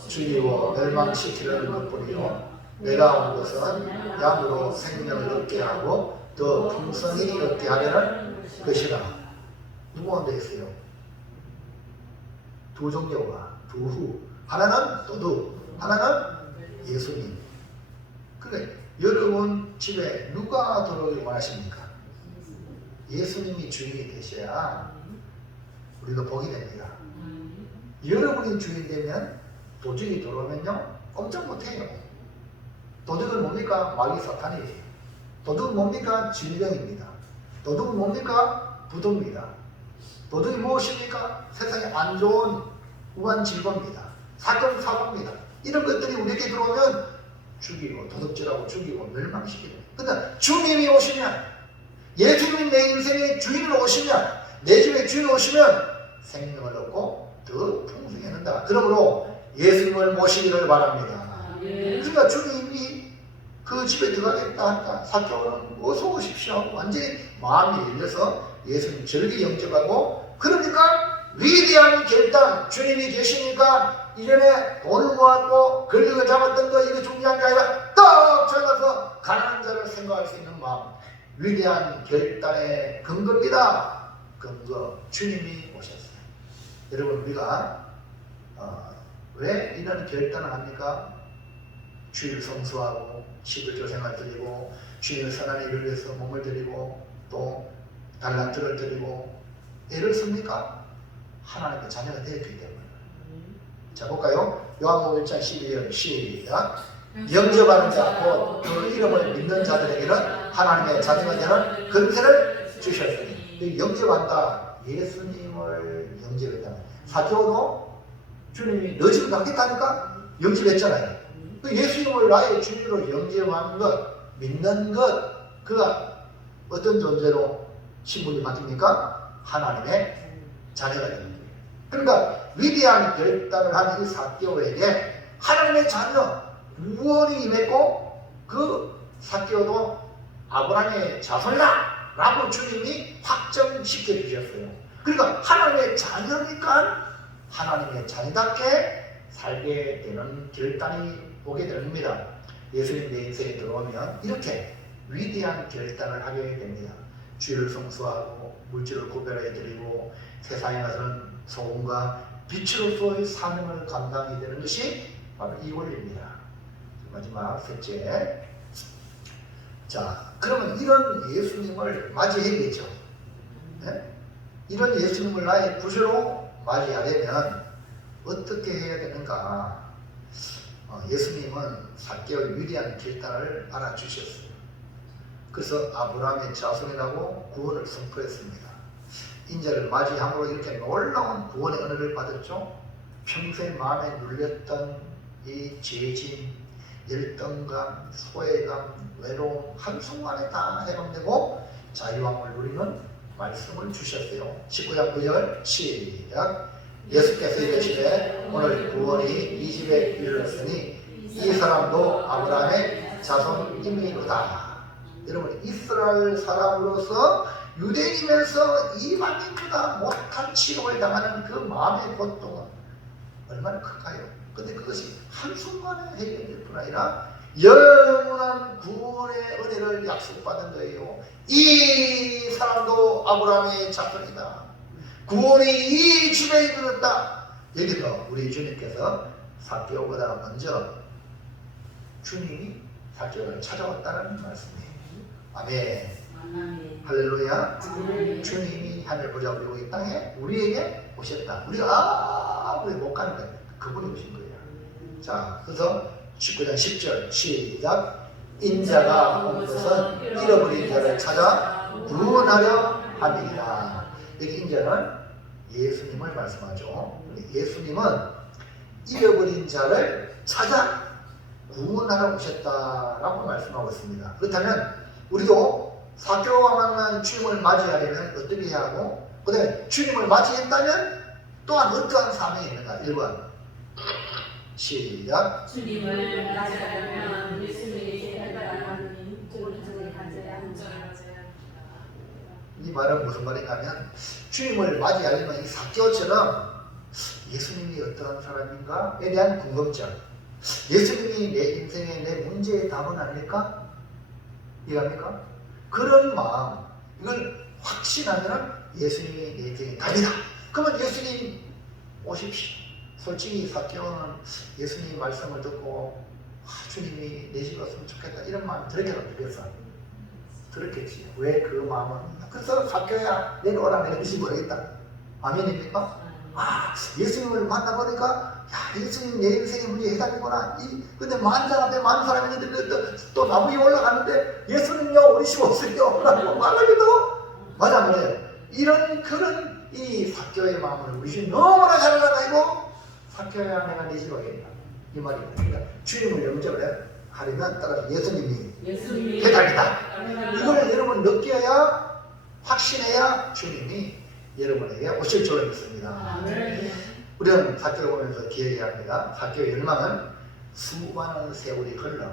죽이고 멸망시키려는 것뿐이요 내가 온 것은 양으로 생명을 얻게 하고 더 풍성히 얻게 하려는 것이라. 누구한테 있어요? 두 종교가 두후. 하나는 도두, 하나는 예수님. 그래, 여러분 집에 누가 들어오길 원하십니까? 예수님이 주인이 되셔야 우리도 복이 됩니다. 여러분이 주인 되면 도둑이 들어오면요 꼼짝 못해요. 도둑은 뭡니까? 마귀 사탄이에요. 도둑은 뭡니까? 질병입니다. 도둑은 뭡니까? 부도입니다. 도둑이 무엇입니까? 세상에 안 좋은 우한 질병입니다. 사건 사고입니다. 이런 것들이 우리에게 들어오면 죽이고 도둑질하고 죽이고 멸망시키고. 근데 주님이 오시면, 예수님이 내 인생의 주인으로 오시면, 내 집에 주인 오시면 생명을 얻고 더 풍성히 한다. 그러므로 예수님을 모시기를 바랍니다. 그러니까 주님이 그 집에 들어가겠다 하니까 사개오는 어서 오십시오. 완전히 마음이 열려서 예수님 절기 영접하고, 그러니까 위대한 결단, 주님이 계시니까 이전에 돈을 모았고 권력을 잡았던 거 이거 중요한 게 아니라 딱 잘라서 가난한 자를 생각할 수 있는 마음, 위대한 결단의 근거입니다. 근거, 주님이 오셨어요. 여러분 우리가 왜 이런 결단을 합니까? 주일 성수하고 11조 생활 드리고 주님의 선한 일을 위해서 몸을 드리고 또 달란트를 드리고 애를 씁니까? 하나님의 자녀가 되었기 때문에. 자 볼까요? 요한복음 1장 12절 시작. 영접하는 자 곧 그 이름을 믿는 자들에게는 하나님의 자녀가 되는 권세를 주셨으니. 영접한다. 예수님을 영접했다. 사개오도 주님이 너 집에 가겠다니까 영접했잖아요. 예수님을 나의 주님으로 영접하는 것, 믿는 것, 그가 어떤 존재로 신분이 맡깁니까? 하나님의 자녀가 되는 거예요. 그러니까 위대한 결단을 하는 이 사개오에게 하나님의 자녀, 구원이 임했고 그 사개오도 아브라함의 자손이다 라고 주님이 확정시켜 주셨어요. 그러니까 하나님의 자녀니까 하나님의 자녀답게 살게 되는 결단이 오게 됩니다. 예수님 내 인생에 들어오면 이렇게 위대한 결단을 하게 됩니다. 주를 성수하고 물질을 구별해드리고 세상에 가서는 소금과 빛으로서의 사명을 감당이 되는 것이 바로 이 원리입니다. 마지막 셋째. 자, 그러면 이런 예수님을 맞이해야겠죠. 네? 이런 예수님을 나의 구주로 맞이하려면 어떻게 해야 되는가? 예수님은 사개오의 위대한 결단을 알아주셨어요. 그래서 아브라함의 자손이라고 구원을 선포했습니다. 인자를 맞이함으로 이렇게 놀라운 구원의 은혜를 받았죠. 평생 마음에 눌렸던 이 죄짐, 열등감, 소외감, 외로움 한순간에 다 해방되고 자유함을 누리는 말씀을 주셨어요. 19장 9절 시작. 예수께서 이르시되 오늘 구원이 이 집에 이르렀으니 이 사람도 아브라함의 자손이니이다. 여러분 이스라엘 사람으로서 유대인이면서 이방인보다 못한 취급을 당하는 그 마음의 고통은 얼마나 클까요? 근데 그것이 한순간에 해결될 뿐 아니라 영원한 구원의 은혜를 약속받은 거예요. 이 사람도 아브라함의 자손이다. 구원이 이 집에 이르렀다. 여기서 우리 주님께서 사개오보다 먼저 주님이 사개오를 찾아왔다는 말씀이에요. 아멘. 할렐루야. 주님이 하늘 보좌 그리고 이 땅에 우리에게 오셨다. 우리가 아무리 못 가는 거예요. 그분이 오신 거예요. 자, 그래서 19장 10절 시작. 인자가 온 것은 잃어버린 자를 찾아 구원하려 함이니라. 여기 인자는 예수님을 말씀하죠. 예수님은 잃어버린 자를 찾아 구원하러 오셨다라고 말씀하고 있습니다. 그렇다면 우리도 사교와 만난 주님을 맞이하려면 어떻게 해야 하고, 그 다음에 주님을 맞이했다면 또한 어떠한 삶이 있는가? 1번 시작. 주님을 맞이하려면 예수님이 해달라는 오른쪽을 가져야 한다. 이 말은 무슨 말이냐면 주님을 맞이하려면 이 사교처럼 예수님이 어떠한 사람인가에 대한 궁금증, 예수님이 내 인생의 내 문제의 답은 아닐까? 이해합니까? 그런 마음, 이걸 확신하면 예수님이 내 인생의 답이다. 그러면 예수님 오십시오. 솔직히 사교는 예수님 말씀을 듣고 주님이 내 집에 왔으면 좋겠다 이런 마음이 들었겠다. 그래서 들었겠지. 왜 그 마음은? 그래서 사교야 내려오라 내가 네 집에 오겠다. 아멘입니까? 예수님을 만나보니까 야, 예수님 내 인생의 문제 해당이구나. 근데 만사 앞에 많은 사람이 있는데 또 나무 위에 올라가는데 예수님요 우리 집 오세요 라고 말하기도 맞아. 이런 그런 이 사교의 마음을 우리 집 너무나 잘 알아가지고 사교야 내가 네 집 오겠다 이 말입니다. 그러니까 주님을 영접을 하려면 따라서 예수님이 해답이다. 이걸 여러분 느껴야 확신해야 주님이 여러분에게 오실 줄을 믿습니다. 우리는 사교를 보면서 기억해야 합니다. 사교의 열망은 수많은 세월이 흘러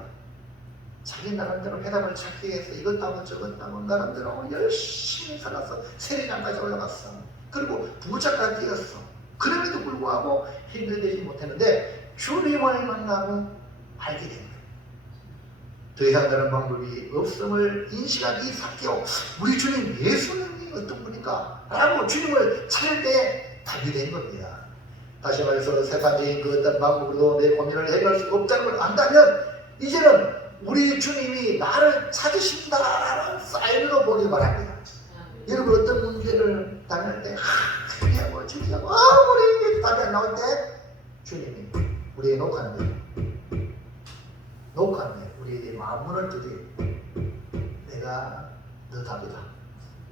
자기 나름대로 해답을 찾기 위해서 이것 하고 저것 하고 나름대로 열심히 살아서 세례장까지 올라갔어. 그리고 부자까지 뛰었어. 그럼에도 불구하고 해결되지 못했는데 주님을 만나고 알게 된 거예요. 더 이상 다른 방법이 없음을 인식한 이 사교, 우리 주님 예수님이 어떤 분인가 라고 주님을 찾을 때 답이 된 겁니다. 다시 말해서 세상적인 그 어떤 방법으로도 내 고민을 해결할 수 없다는 걸 안다면 이제는 우리 주님이 나를 찾으신다라는 사인으로 보기 바랍니다. 여러분 어떤 문제를 당할 때 하고 주님하고 아무리 답이 안 나올 때 주님이 우리의 녹화인데 우리의 마음문을 두드려 내가 너 답이다.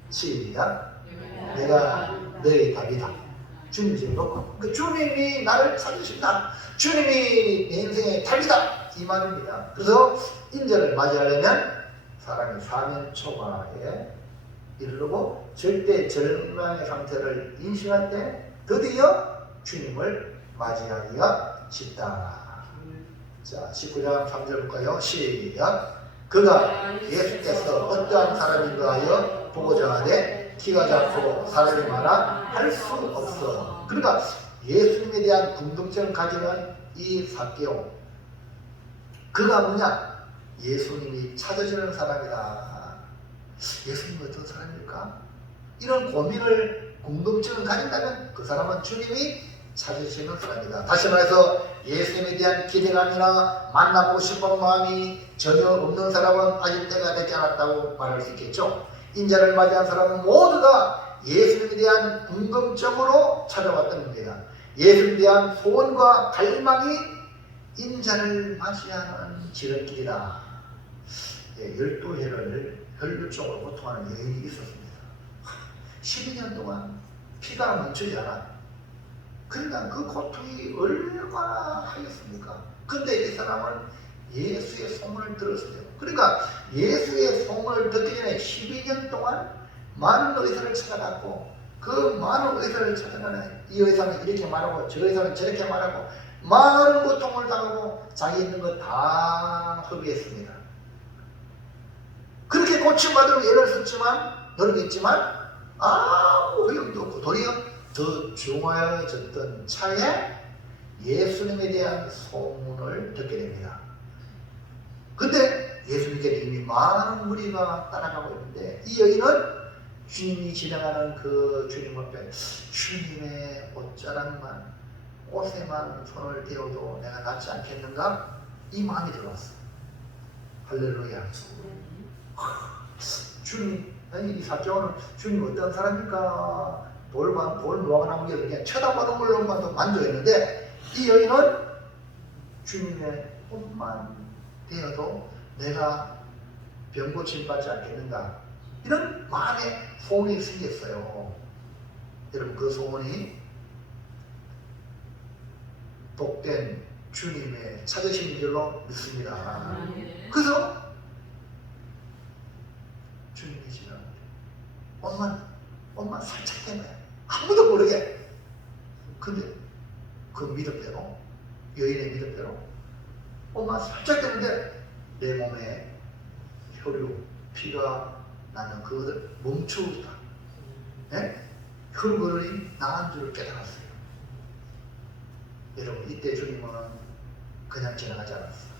시작. 내가 너의 답이다. 주님이 지금 놓고 그 주님이 나를 찾으신다. 주님이 내 인생의 답이다. 이 말입니다. 그래서 인자를 맞이하려면 사람이 사면 초과에 이르고 절대 절망의 상태를 인식할 때 드디어 주님을 맞이하기가 쉽다. 자, 19장 3절 볼까요? 시작. 그가 예수께서 어떠한 사람인가 하여 보고자 하되 키가 작고 사람이 많아 할 수 없어. 그러니까 예수님에 대한 궁금증을 가지는 이 사개오, 그가 뭐냐? 예수님이 찾으시는 사람이다. 예수님이 어떤 사람일까? 이런 고민을 궁금증을 가진다면 그 사람은 주님이 찾으시는 사람이다. 다시 말해서 예수님에 대한 기대감이나 만나고 싶은 마음이 전혀 없는 사람은 아직 때가 되지 않았다고 말할 수 있겠죠. 인자를 맞이한 사람은 모두 다 예수님에 대한 궁금증으로 찾아왔던 겁니다. 예수님에 대한 소원과 갈망이 인자를 맞이하는 지름길이다. 12해를 혈류증으로 고통하는 여인이 있었습니다. 12년 동안 피가 멈추지 않아. 그러니까 그 고통이 얼마나 하겠습니까? 근데 이 사람은 예수의 소문을 들었어요. 그러니까 예수의 소문을 듣기 전에 12년 동안 많은 의사를 찾아갔고 그 많은 의사를 찾아가는 이 의사는 이렇게 말하고 저 의사는 저렇게 말하고 많은 고통을 당하고 자기 있는 거 다 허비했습니다. 그렇게 고침받으려고 애를 썼지만 노력했지만 아무 소용도 없고 도리어 더 중화해졌던 차에 예수님에 대한 소문을 듣게 됩니다. 근데 예수님께 이미 많은 무리가 따라가고 있는데 이 여인은 주님이 지나가는 그 주님 앞에 주님의 옷자락만 옷에만 손을 대어도 내가 낫지 않겠는가? 이 마음이 들어왔어요. 할렐루야. 주님, 아니 이 사자는 주님 어떤 사람입니까? 돌 모아나무에 그냥 쳐다보는 걸로만 더 만족했는데 이 여인은 주님의 옷만 대어도 내가 병 고침 받지 않겠는가 이런 마음의 소원이 생겼어요. 여러분 그 소원이 복된 주님의 찾으신 줄로 믿습니다. 그래서 주님이 지금 옷만 살짝 된 거야. 아무도 모르게. 근데 그 믿음대로, 여인의 믿음대로 옷만 살짝 되는데 내 몸에 혈류, 피가 나는 그것을 멈추었다. 네? 혈관이 나은 줄을 깨달았어요. 여러분 이때 주님은 그냥 지나가지 않았어요.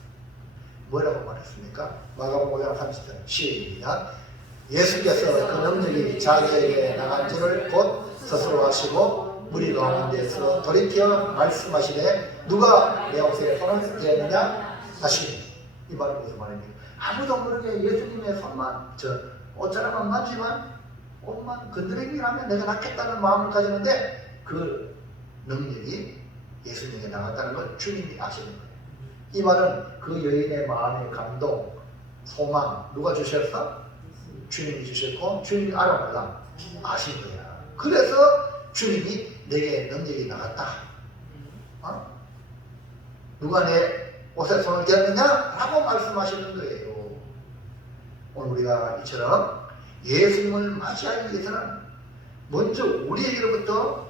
뭐라고 말했습니까? 마가복음 5장 30절 시작. 예수께서 그 능력이 자기에게 나간 줄을 곧 스스로 하시고 무리 가운데서 돌이켜 말씀하시되 누가 내 옷에 손을 대느냐 하시니 이 말은 무슨 말입니까? 아무도 모르게 예수님의 손만 옷자락만 만지만 옷만 건드리기라면 내가 낫겠다는 마음을 가졌는데 그 능력이 예수님에게 나갔다는 걸 주님이 아시는 거예요. 이 말은 그 여인의 마음의 감동, 소망 누가 주셨어? 주님이 주셨고 주님이 알아 몰라 아신 거야. 그래서 주님이 내게 능력이 나갔다. 누가 내 옷에 손을 대느냐? 라고 말씀하시는 거예요. 오늘 우리가 이처럼 예수님을 맞이하기 위해서는 먼저 우리에게로부터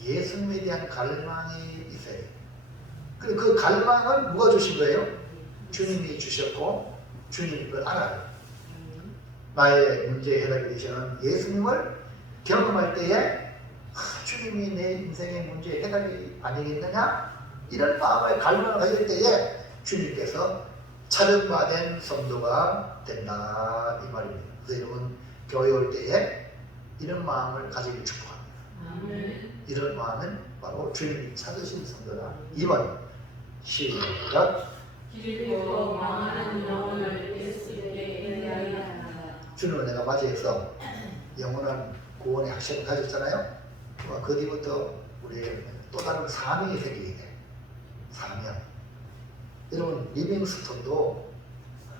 예수님에 대한 갈망이 있어요. 그리고 그 갈망은 누가 주신 거예요? 주님이 주셨고 주님이 그걸 알아요. 나의 문제 해답이 되시는 예수님을 경험할 때에 주님이 내 인생의 문제 해답이 아니겠느냐? 이런 마음의 갈망을 가질 때에 주님께서 차별화된 성도가 된다 이 말입니다. 그래서 여러분 교회 올 때에 이런 마음을 가지길 축복합니다. 이런 마음은 바로 주님이 찾으신 성도다 이 말입니다. 시작. 길고 망하는 영혼을 예수께 인도하게 하라. 주님을 내가 맞이해서 영원한 구원의 확신을 가졌잖아요. 그 뒤부터 우리에게 또 다른 사명이 생기게 돼. 사명. 여러분 리빙스톤도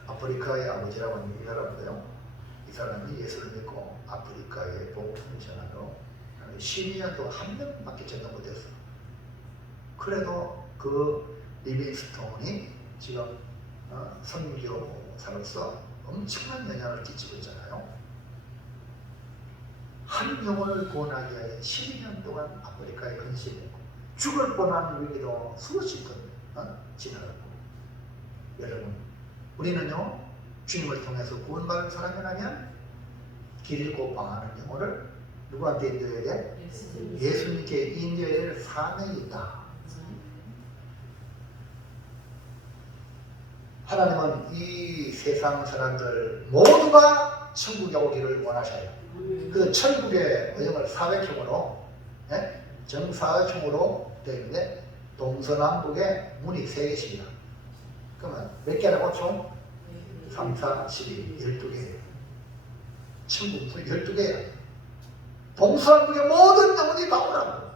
아프리카의 아버지라고 하는 이 사람인데요. 이 사람이 예수를 믿고 아프리카에 복음을 전하러 12년도 한 명밖에 전도 못했어. 그래도 그 리빙스톤이 지금 선교사로서 엄청난 영향을 끼치고 있잖아요. 한 영혼을 구원하기 위해 12년 동안 아프리카에 근심했고 죽을 뻔한 위기도 수없이 지나갔고 여러분 우리는요 주님을 통해서 구원받은 사람이라면 길 잃고 방하는 영혼을 누구한테 인도해야 돼? 예수님께 인도해야 할 사명이 있다. 하나님은 이 세상 사람들 모두가 천국에 오기를 원하셔요. 그 천국의 의형을 사회형으로 정사형으로 되어 있는데 동서남북에 문이 3개씩이다. 그러면 몇 개라고 총? 3, 4, 12, 12개예요. 천국 문이 12개야. 동서남북의 모든 영혼이 다 오라고.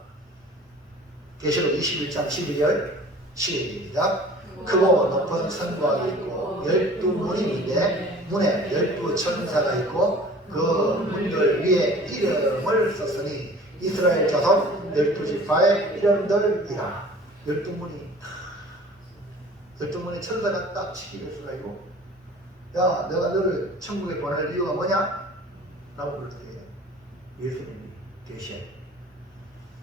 계시록 21장 12절 시작입니다. 크고 높은 성곽이 있고 12문이 있는데 문에 12천사가 있고 그 문들 위에 이름을 썼으니 이스라엘 자손 12지파의 이름들이라. 12문이 천사가 딱 치기를 수가 있고 야 내가 너를 천국에 보낼 이유가 뭐냐? 라고 그랬더니 예수님이 계시해.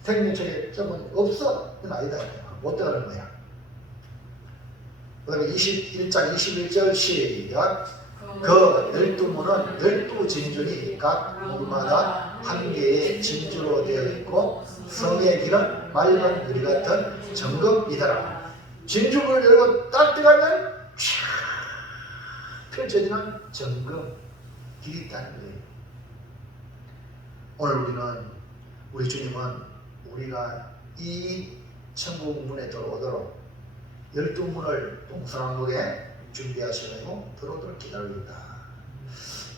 생명책에 점은 없어? 그건 아니다. 못 들어가는 거야. 그 다음에 21장 21절 시작. 그 12문은 12진주니 각 문마다 한 개의 진주로 되어 있고 성의 길은 맑은 유리 같은 정금이더라. 진주문을 열고 딱 들어가면 쫙 펼쳐지는 정금 길이 있다는 거예요. 오늘 우리 주님은 우리가 이 천국 문에 들어오도록 12문을 동서남북에 준비하시고 들어오도록 기다리고 있다.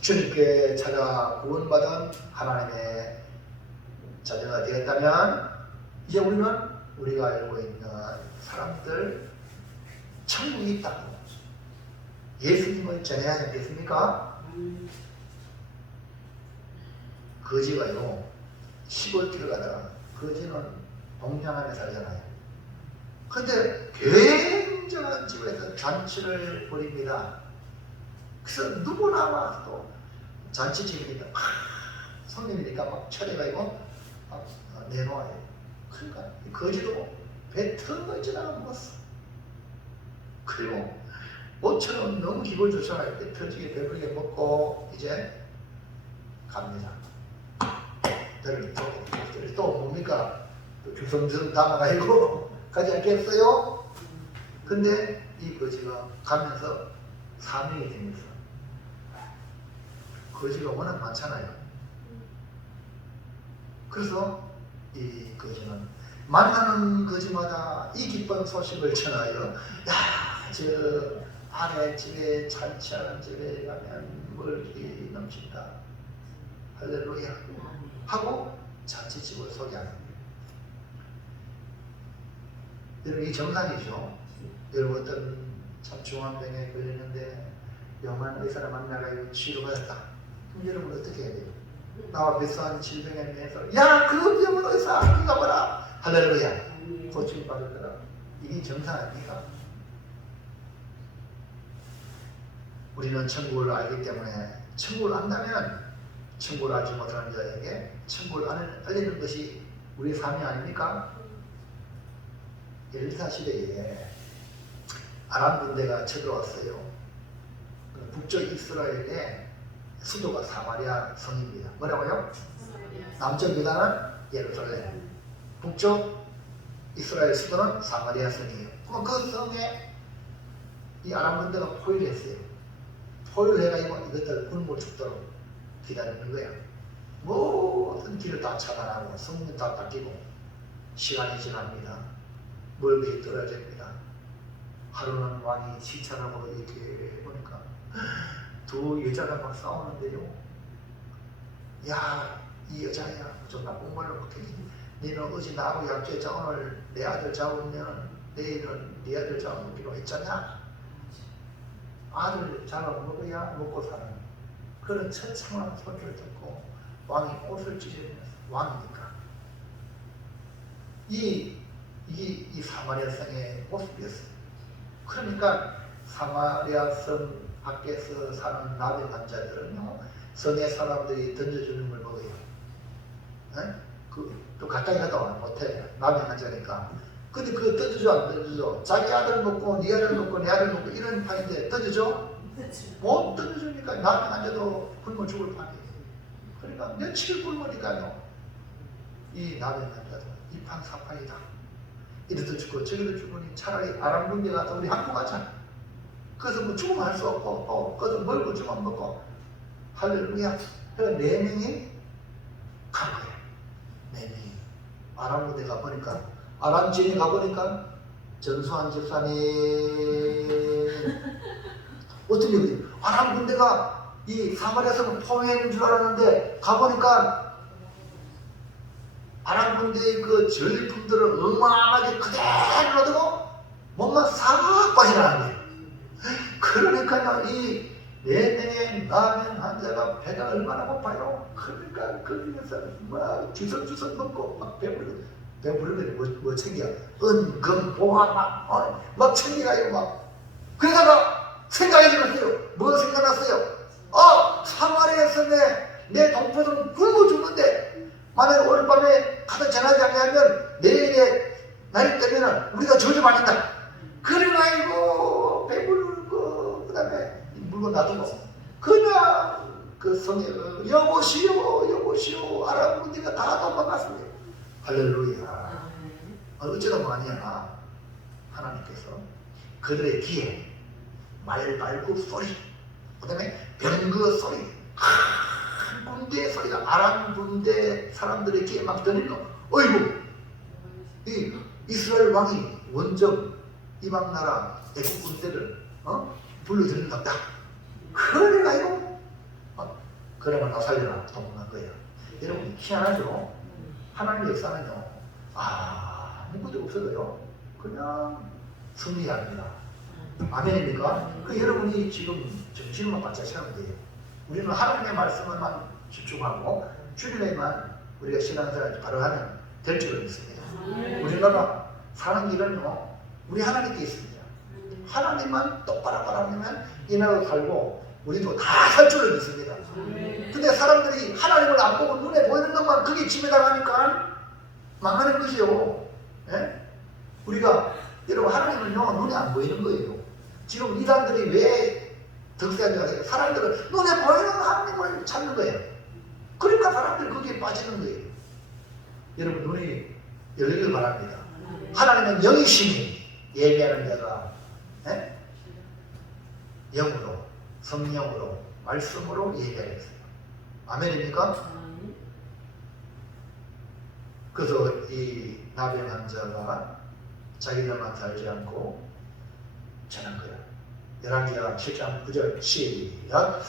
주님께 찾아 구원받은 하나님의 자녀가 되었다면 이제 우리가 알고 있는 사람들 천국이 있다고 예수님을 전해야 되겠습니까? 거지가요, 시골길 가다가, 거지는 동양 안에 살잖아요. 근데 굉장한 집에서 잔치를 벌입니다. 그래서 누구나 와서 잔치집이니까 손님이니까 막 차려가지고 막 내놓아요. 그러니까 거지도 배 터지다가 먹었어. 그리고 5,000원 너무 기분 좋잖아요. 배 터지게 배부르게 먹고 이제 갑니다. 또 뭡니까? 또 주섬주섬 담아가지고 가지 않겠어요? 근데 이 거지가 가면서 사명이 됩니다. 거지가 워낙 많잖아요. 그래서 이 거지는 만나는 거지마다 이 기쁜 소식을 전하여, 야, 저 아내 집에 잔치하는 집에 가면 먹을게 넘친다. 할렐루야. 하고 잔치집을 소개합니다. 여러분, 이 정상이죠. 여러분, 어떤 참 중환병에 걸렸는데 영한 의사를 만나가지고 치료받았다. 그럼 여러분 어떻게 해야 돼요? 나와 비슷한 질병에 대해서, 야, 그 병원 의사 네가 뭐라. 할렐루야. 고침을 받을 거라. 이게 정상 아닙니까? 우리는 천국을 알기 때문에, 천국을 안다면 천국을 알지 못하는 자에게 천국을 알리는 것이 우리의 삶이 아닙니까? 엘리사 시대에 아람 군대가 쳐들어왔어요. 북쪽 이스라엘의 수도가 사마리아 성입니다. 뭐라고요? 남쪽 유다는 예루살렘, 북쪽 이스라엘 수도는 사마리아 성이에요. 그럼 그 성에 이 아람 군대가 포위를 했어요. 포위를 해가지고 이것들 굶어 죽도록 기다리는 거야. 모든 길을 다 차단하고 성문 다 닦이고 시간이 지납니다. 멀리 떨어집니다. 하루는 왕이 시찰하고 이렇게 보니까 두 여자가 막 싸우는데요. 야, 이 여자야, 좀 나쁜 말로 못하지. 너는 어제 나하고 약속했자 오늘 내 아들 잡으면 내일은 네 아들 잡기로 했잖아. 아들 잡아먹어야 먹고 사는 그런 처참한 소리를 듣고 왕이 옷을 찢으면서, 왕이니까 이 사마리아 성의 모습이었어요. 그러니까 사마리아 성 밖에서 사는 나병 환자들은요, 성의 사람들이 던져주는 걸 먹어요. 또 가까이 가다 못해. 나병 환자니까. 근데 그거 던져줘 안 던져줘? 자기 아들 먹고 네 아들 먹고 내 아들 먹고 이런 판인데 던져줘? 못 던져주니까 나병 환자도 굶어 죽을 판이에요. 그러니까 며칠 굶으니까요, 이 나병 환자도 이판사판이다. 이래도 죽고 저기도 죽으니 차라리 아람 군대 가서 우리 한국 가자. 그래서 뭐 죽으면 할 수 없고 또 그래서 멀고 죽으면 먹고. 할렐루야. 그래서 4명이 간 거예요. 4명이 아람 군대 가보니까, 아람 지에 가보니까 전수환 집사님 어떤 얘기예요? 아람 군대가 이 사마리아성을 포위하는 줄 알았는데 가보니까 아람 군대의 그 전리품들을 어마어마하게 그대로 두고 몸만 싹 빠져나가는 거예요. 그러니까요, 이 4명의 나병 환자가 배가 얼마나 고파요. 그러니까 거기에서 막 주섬주섬 먹고 막 배부르면 뭐 챙겨? 은금 보화 막 챙겨가요. 막 그러다가 생각이 들었어요. 뭐 생각났어요? 사마리아 성에 내 동포들은 굶어 죽는데 만약 오늘 밤에 가서 전하지 않으면 내일의 날이 되면 우리가 저주받는다. 그래가지고 배부르고 그 다음에 물건 놔두고 그냥 그 성에 여보시오 아람 군대가 다 도망갔습니다. 할렐루야. 어쩌다 뭐 아니야. 하나님께서 그들의 귀에 말발굽 소리, 그 다음에 병거 소리, 큰 군대의 소리가 아람 군대 사람들의 귀에 막 들리노. 어이구, 이 이스라엘 왕이 원정 이방 나라 애국 군대를 불러들인답다. 그래가지고 그러면 나 살려라 도망간 거예요. 여러분 희한하죠? 하나님의 역사는요, 아무것도 없어도요 그냥 승리합니다. 아멘입니까? 그 여러분이 지금 정신만 바짝 차면 돼요. 우리는 하나님의 말씀만 집중하고 주님에만 우리가 신앙생활을 바로 하면 될 줄 믿습니다. 우리나라 사는 길은요, 우리 하나님께 있습니다. 하나님만 똑바로 바라보면 이 나라로 살고 우리도 다 살 줄을 믿습니다. 근데 사람들이 하나님을 안 보고 눈에 보이는 것만 그게 지배당하니까 망하는 것이요. 예? 우리가 여러분 하나님은요 눈에 안 보이는 거예요. 지금 이 사람들이 왜 덕세한 줄 아세요? 사람들은 눈에 보이는 하나님을 찾는 거예요. 그러니까 사람들이 거기에 빠지는 거예요. 여러분 눈이 열리길 바랍니다. 하나님은 영이시니 예배하는 자가 영으로 성령으로 말씀으로 예배하겠어요. 아멘입니까? 그래서 이 나병 환자가 자기들만 살지 않고 전한 거야. 11기가 7장 9절 시작.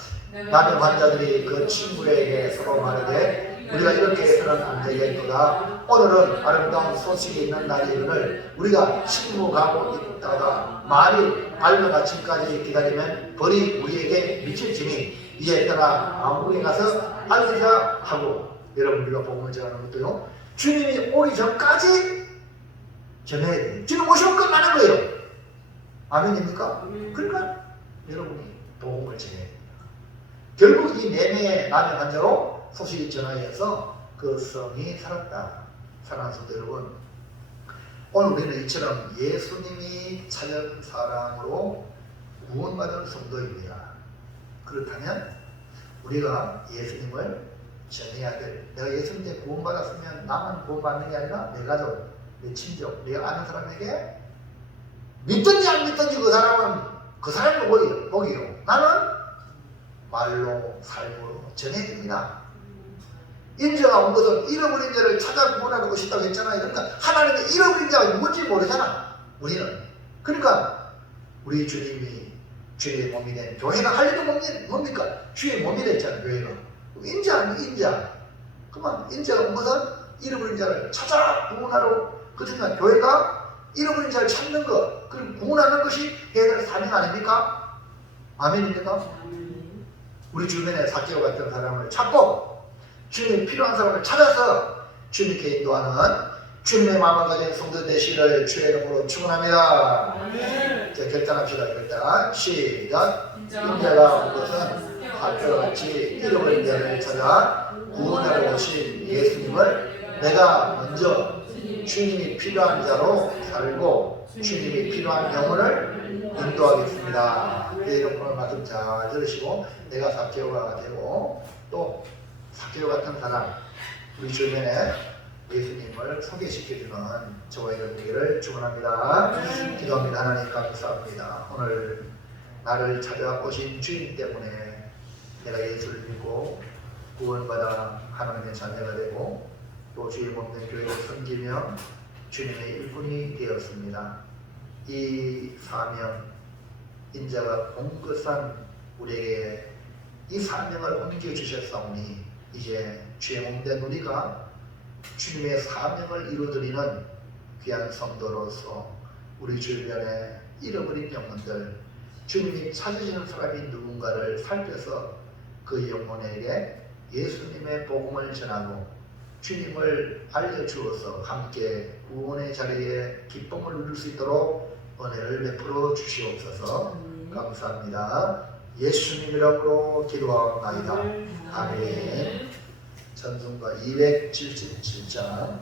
나병 환자들이 그 친구에게 서로 말하되 우리가 이렇게 해서는 안 되겠도다. 오늘은 아름다운 소식이 있는 날이거늘 우리가 친구가고 있다가 말이 밝은 아침까지 기다리면 벌이 우리에게 미칠지니 이에 따라 왕궁에 가서 알리자 하고. 여러분 우리가 복음을 전하는 것도요 주님이 오기 전까지 전해야 돼요. 주님 오시면 끝나는 거예요. 아멘입니까? 그러니까 여러분이 복음을 전해야 됩니다. 결국 이 4명의 나병 환자로 소식이 전하여서 그 성이 살았다. 사랑하는 성도 여러분, 오늘 우리는 이처럼 예수님이 찾은 사랑으로 구원받은 성도입니다. 그렇다면 우리가 예수님을 전해야 될, 내가 예수님께 구원받았으면 나만 구원받는 게 아니라 내 가족, 내 친족, 내가 아는 사람에게 믿든지 안 믿든지 그 사람은 복이요. 나는 말로 삶으로 전해야 됩니다. 인자가 온 것은 잃어버린 자를 찾아 구원하러 오셨다고 했잖아요. 그러니까 하나님의 잃어버린 자가 누군지 모르잖아, 우리는. 그러니까 우리 주님이 주의 몸이 된 교회가 할 일은 뭡니까? 주의 몸이 됐잖아요, 교회가. 인자 아니에요, 인자. 그만 인자가 온 것은 잃어버린 자를 찾아 구원하러. 그러니까 교회가 잃어버린 자를 찾는 것, 그리고 구원하는 것이 해야 될 사명 아닙니까? 아멘입니까? 우리 주변에 삭개오 같은 사람을 찾고 주님이 필요한 사람을 찾아서 주님께 인도하는 주님의 마음을 가진 성도 되시기를 주의 이름으로 축원합니다. 자, 결단합시다. 결단 시작. 인자가 온 것은 삭개오와 같이 잃어버린 자를 찾아 구원하러 오신 예수님을 내가 먼저 주님이 필요한 자로 살고 주님이 필요한 영혼을 인도하겠습니다. 오늘 말씀 잘 들으시고 내가 삭개오가 되고 또 삭개오 같은 사람 우리 주변에 예수님을 소개시켜주는 저와 여러분들을 축원합니다. 기도합니다. 하나님 감사합니다. 오늘 나를 찾아오신 주님 때문에 내가 예수를 믿고 구원받아 하나님의 자녀가 되고 또 주의 몸된 교회를 섬기며 주님의 일꾼이 되었습니다. 이 사명 인자가 봉긋한 우리에게 이 사명을 옮겨주셨사오니 이제 주의 몸된 우리가 주님의 사명을 이루어드리는 귀한 성도로서 우리 주변에 잃어버린 영혼들 주님이 찾으시는 사람이 누군가를 살펴서 그 영혼에게 예수님의 복음을 전하고 주님을 알려주어서 함께 구원의 자리에 기쁨을 누릴 수 있도록 은혜를 베풀어 주시옵소서. 감사합니다. 예수님 이름으로 기도하옵나이다. 아멘. 전승과 277장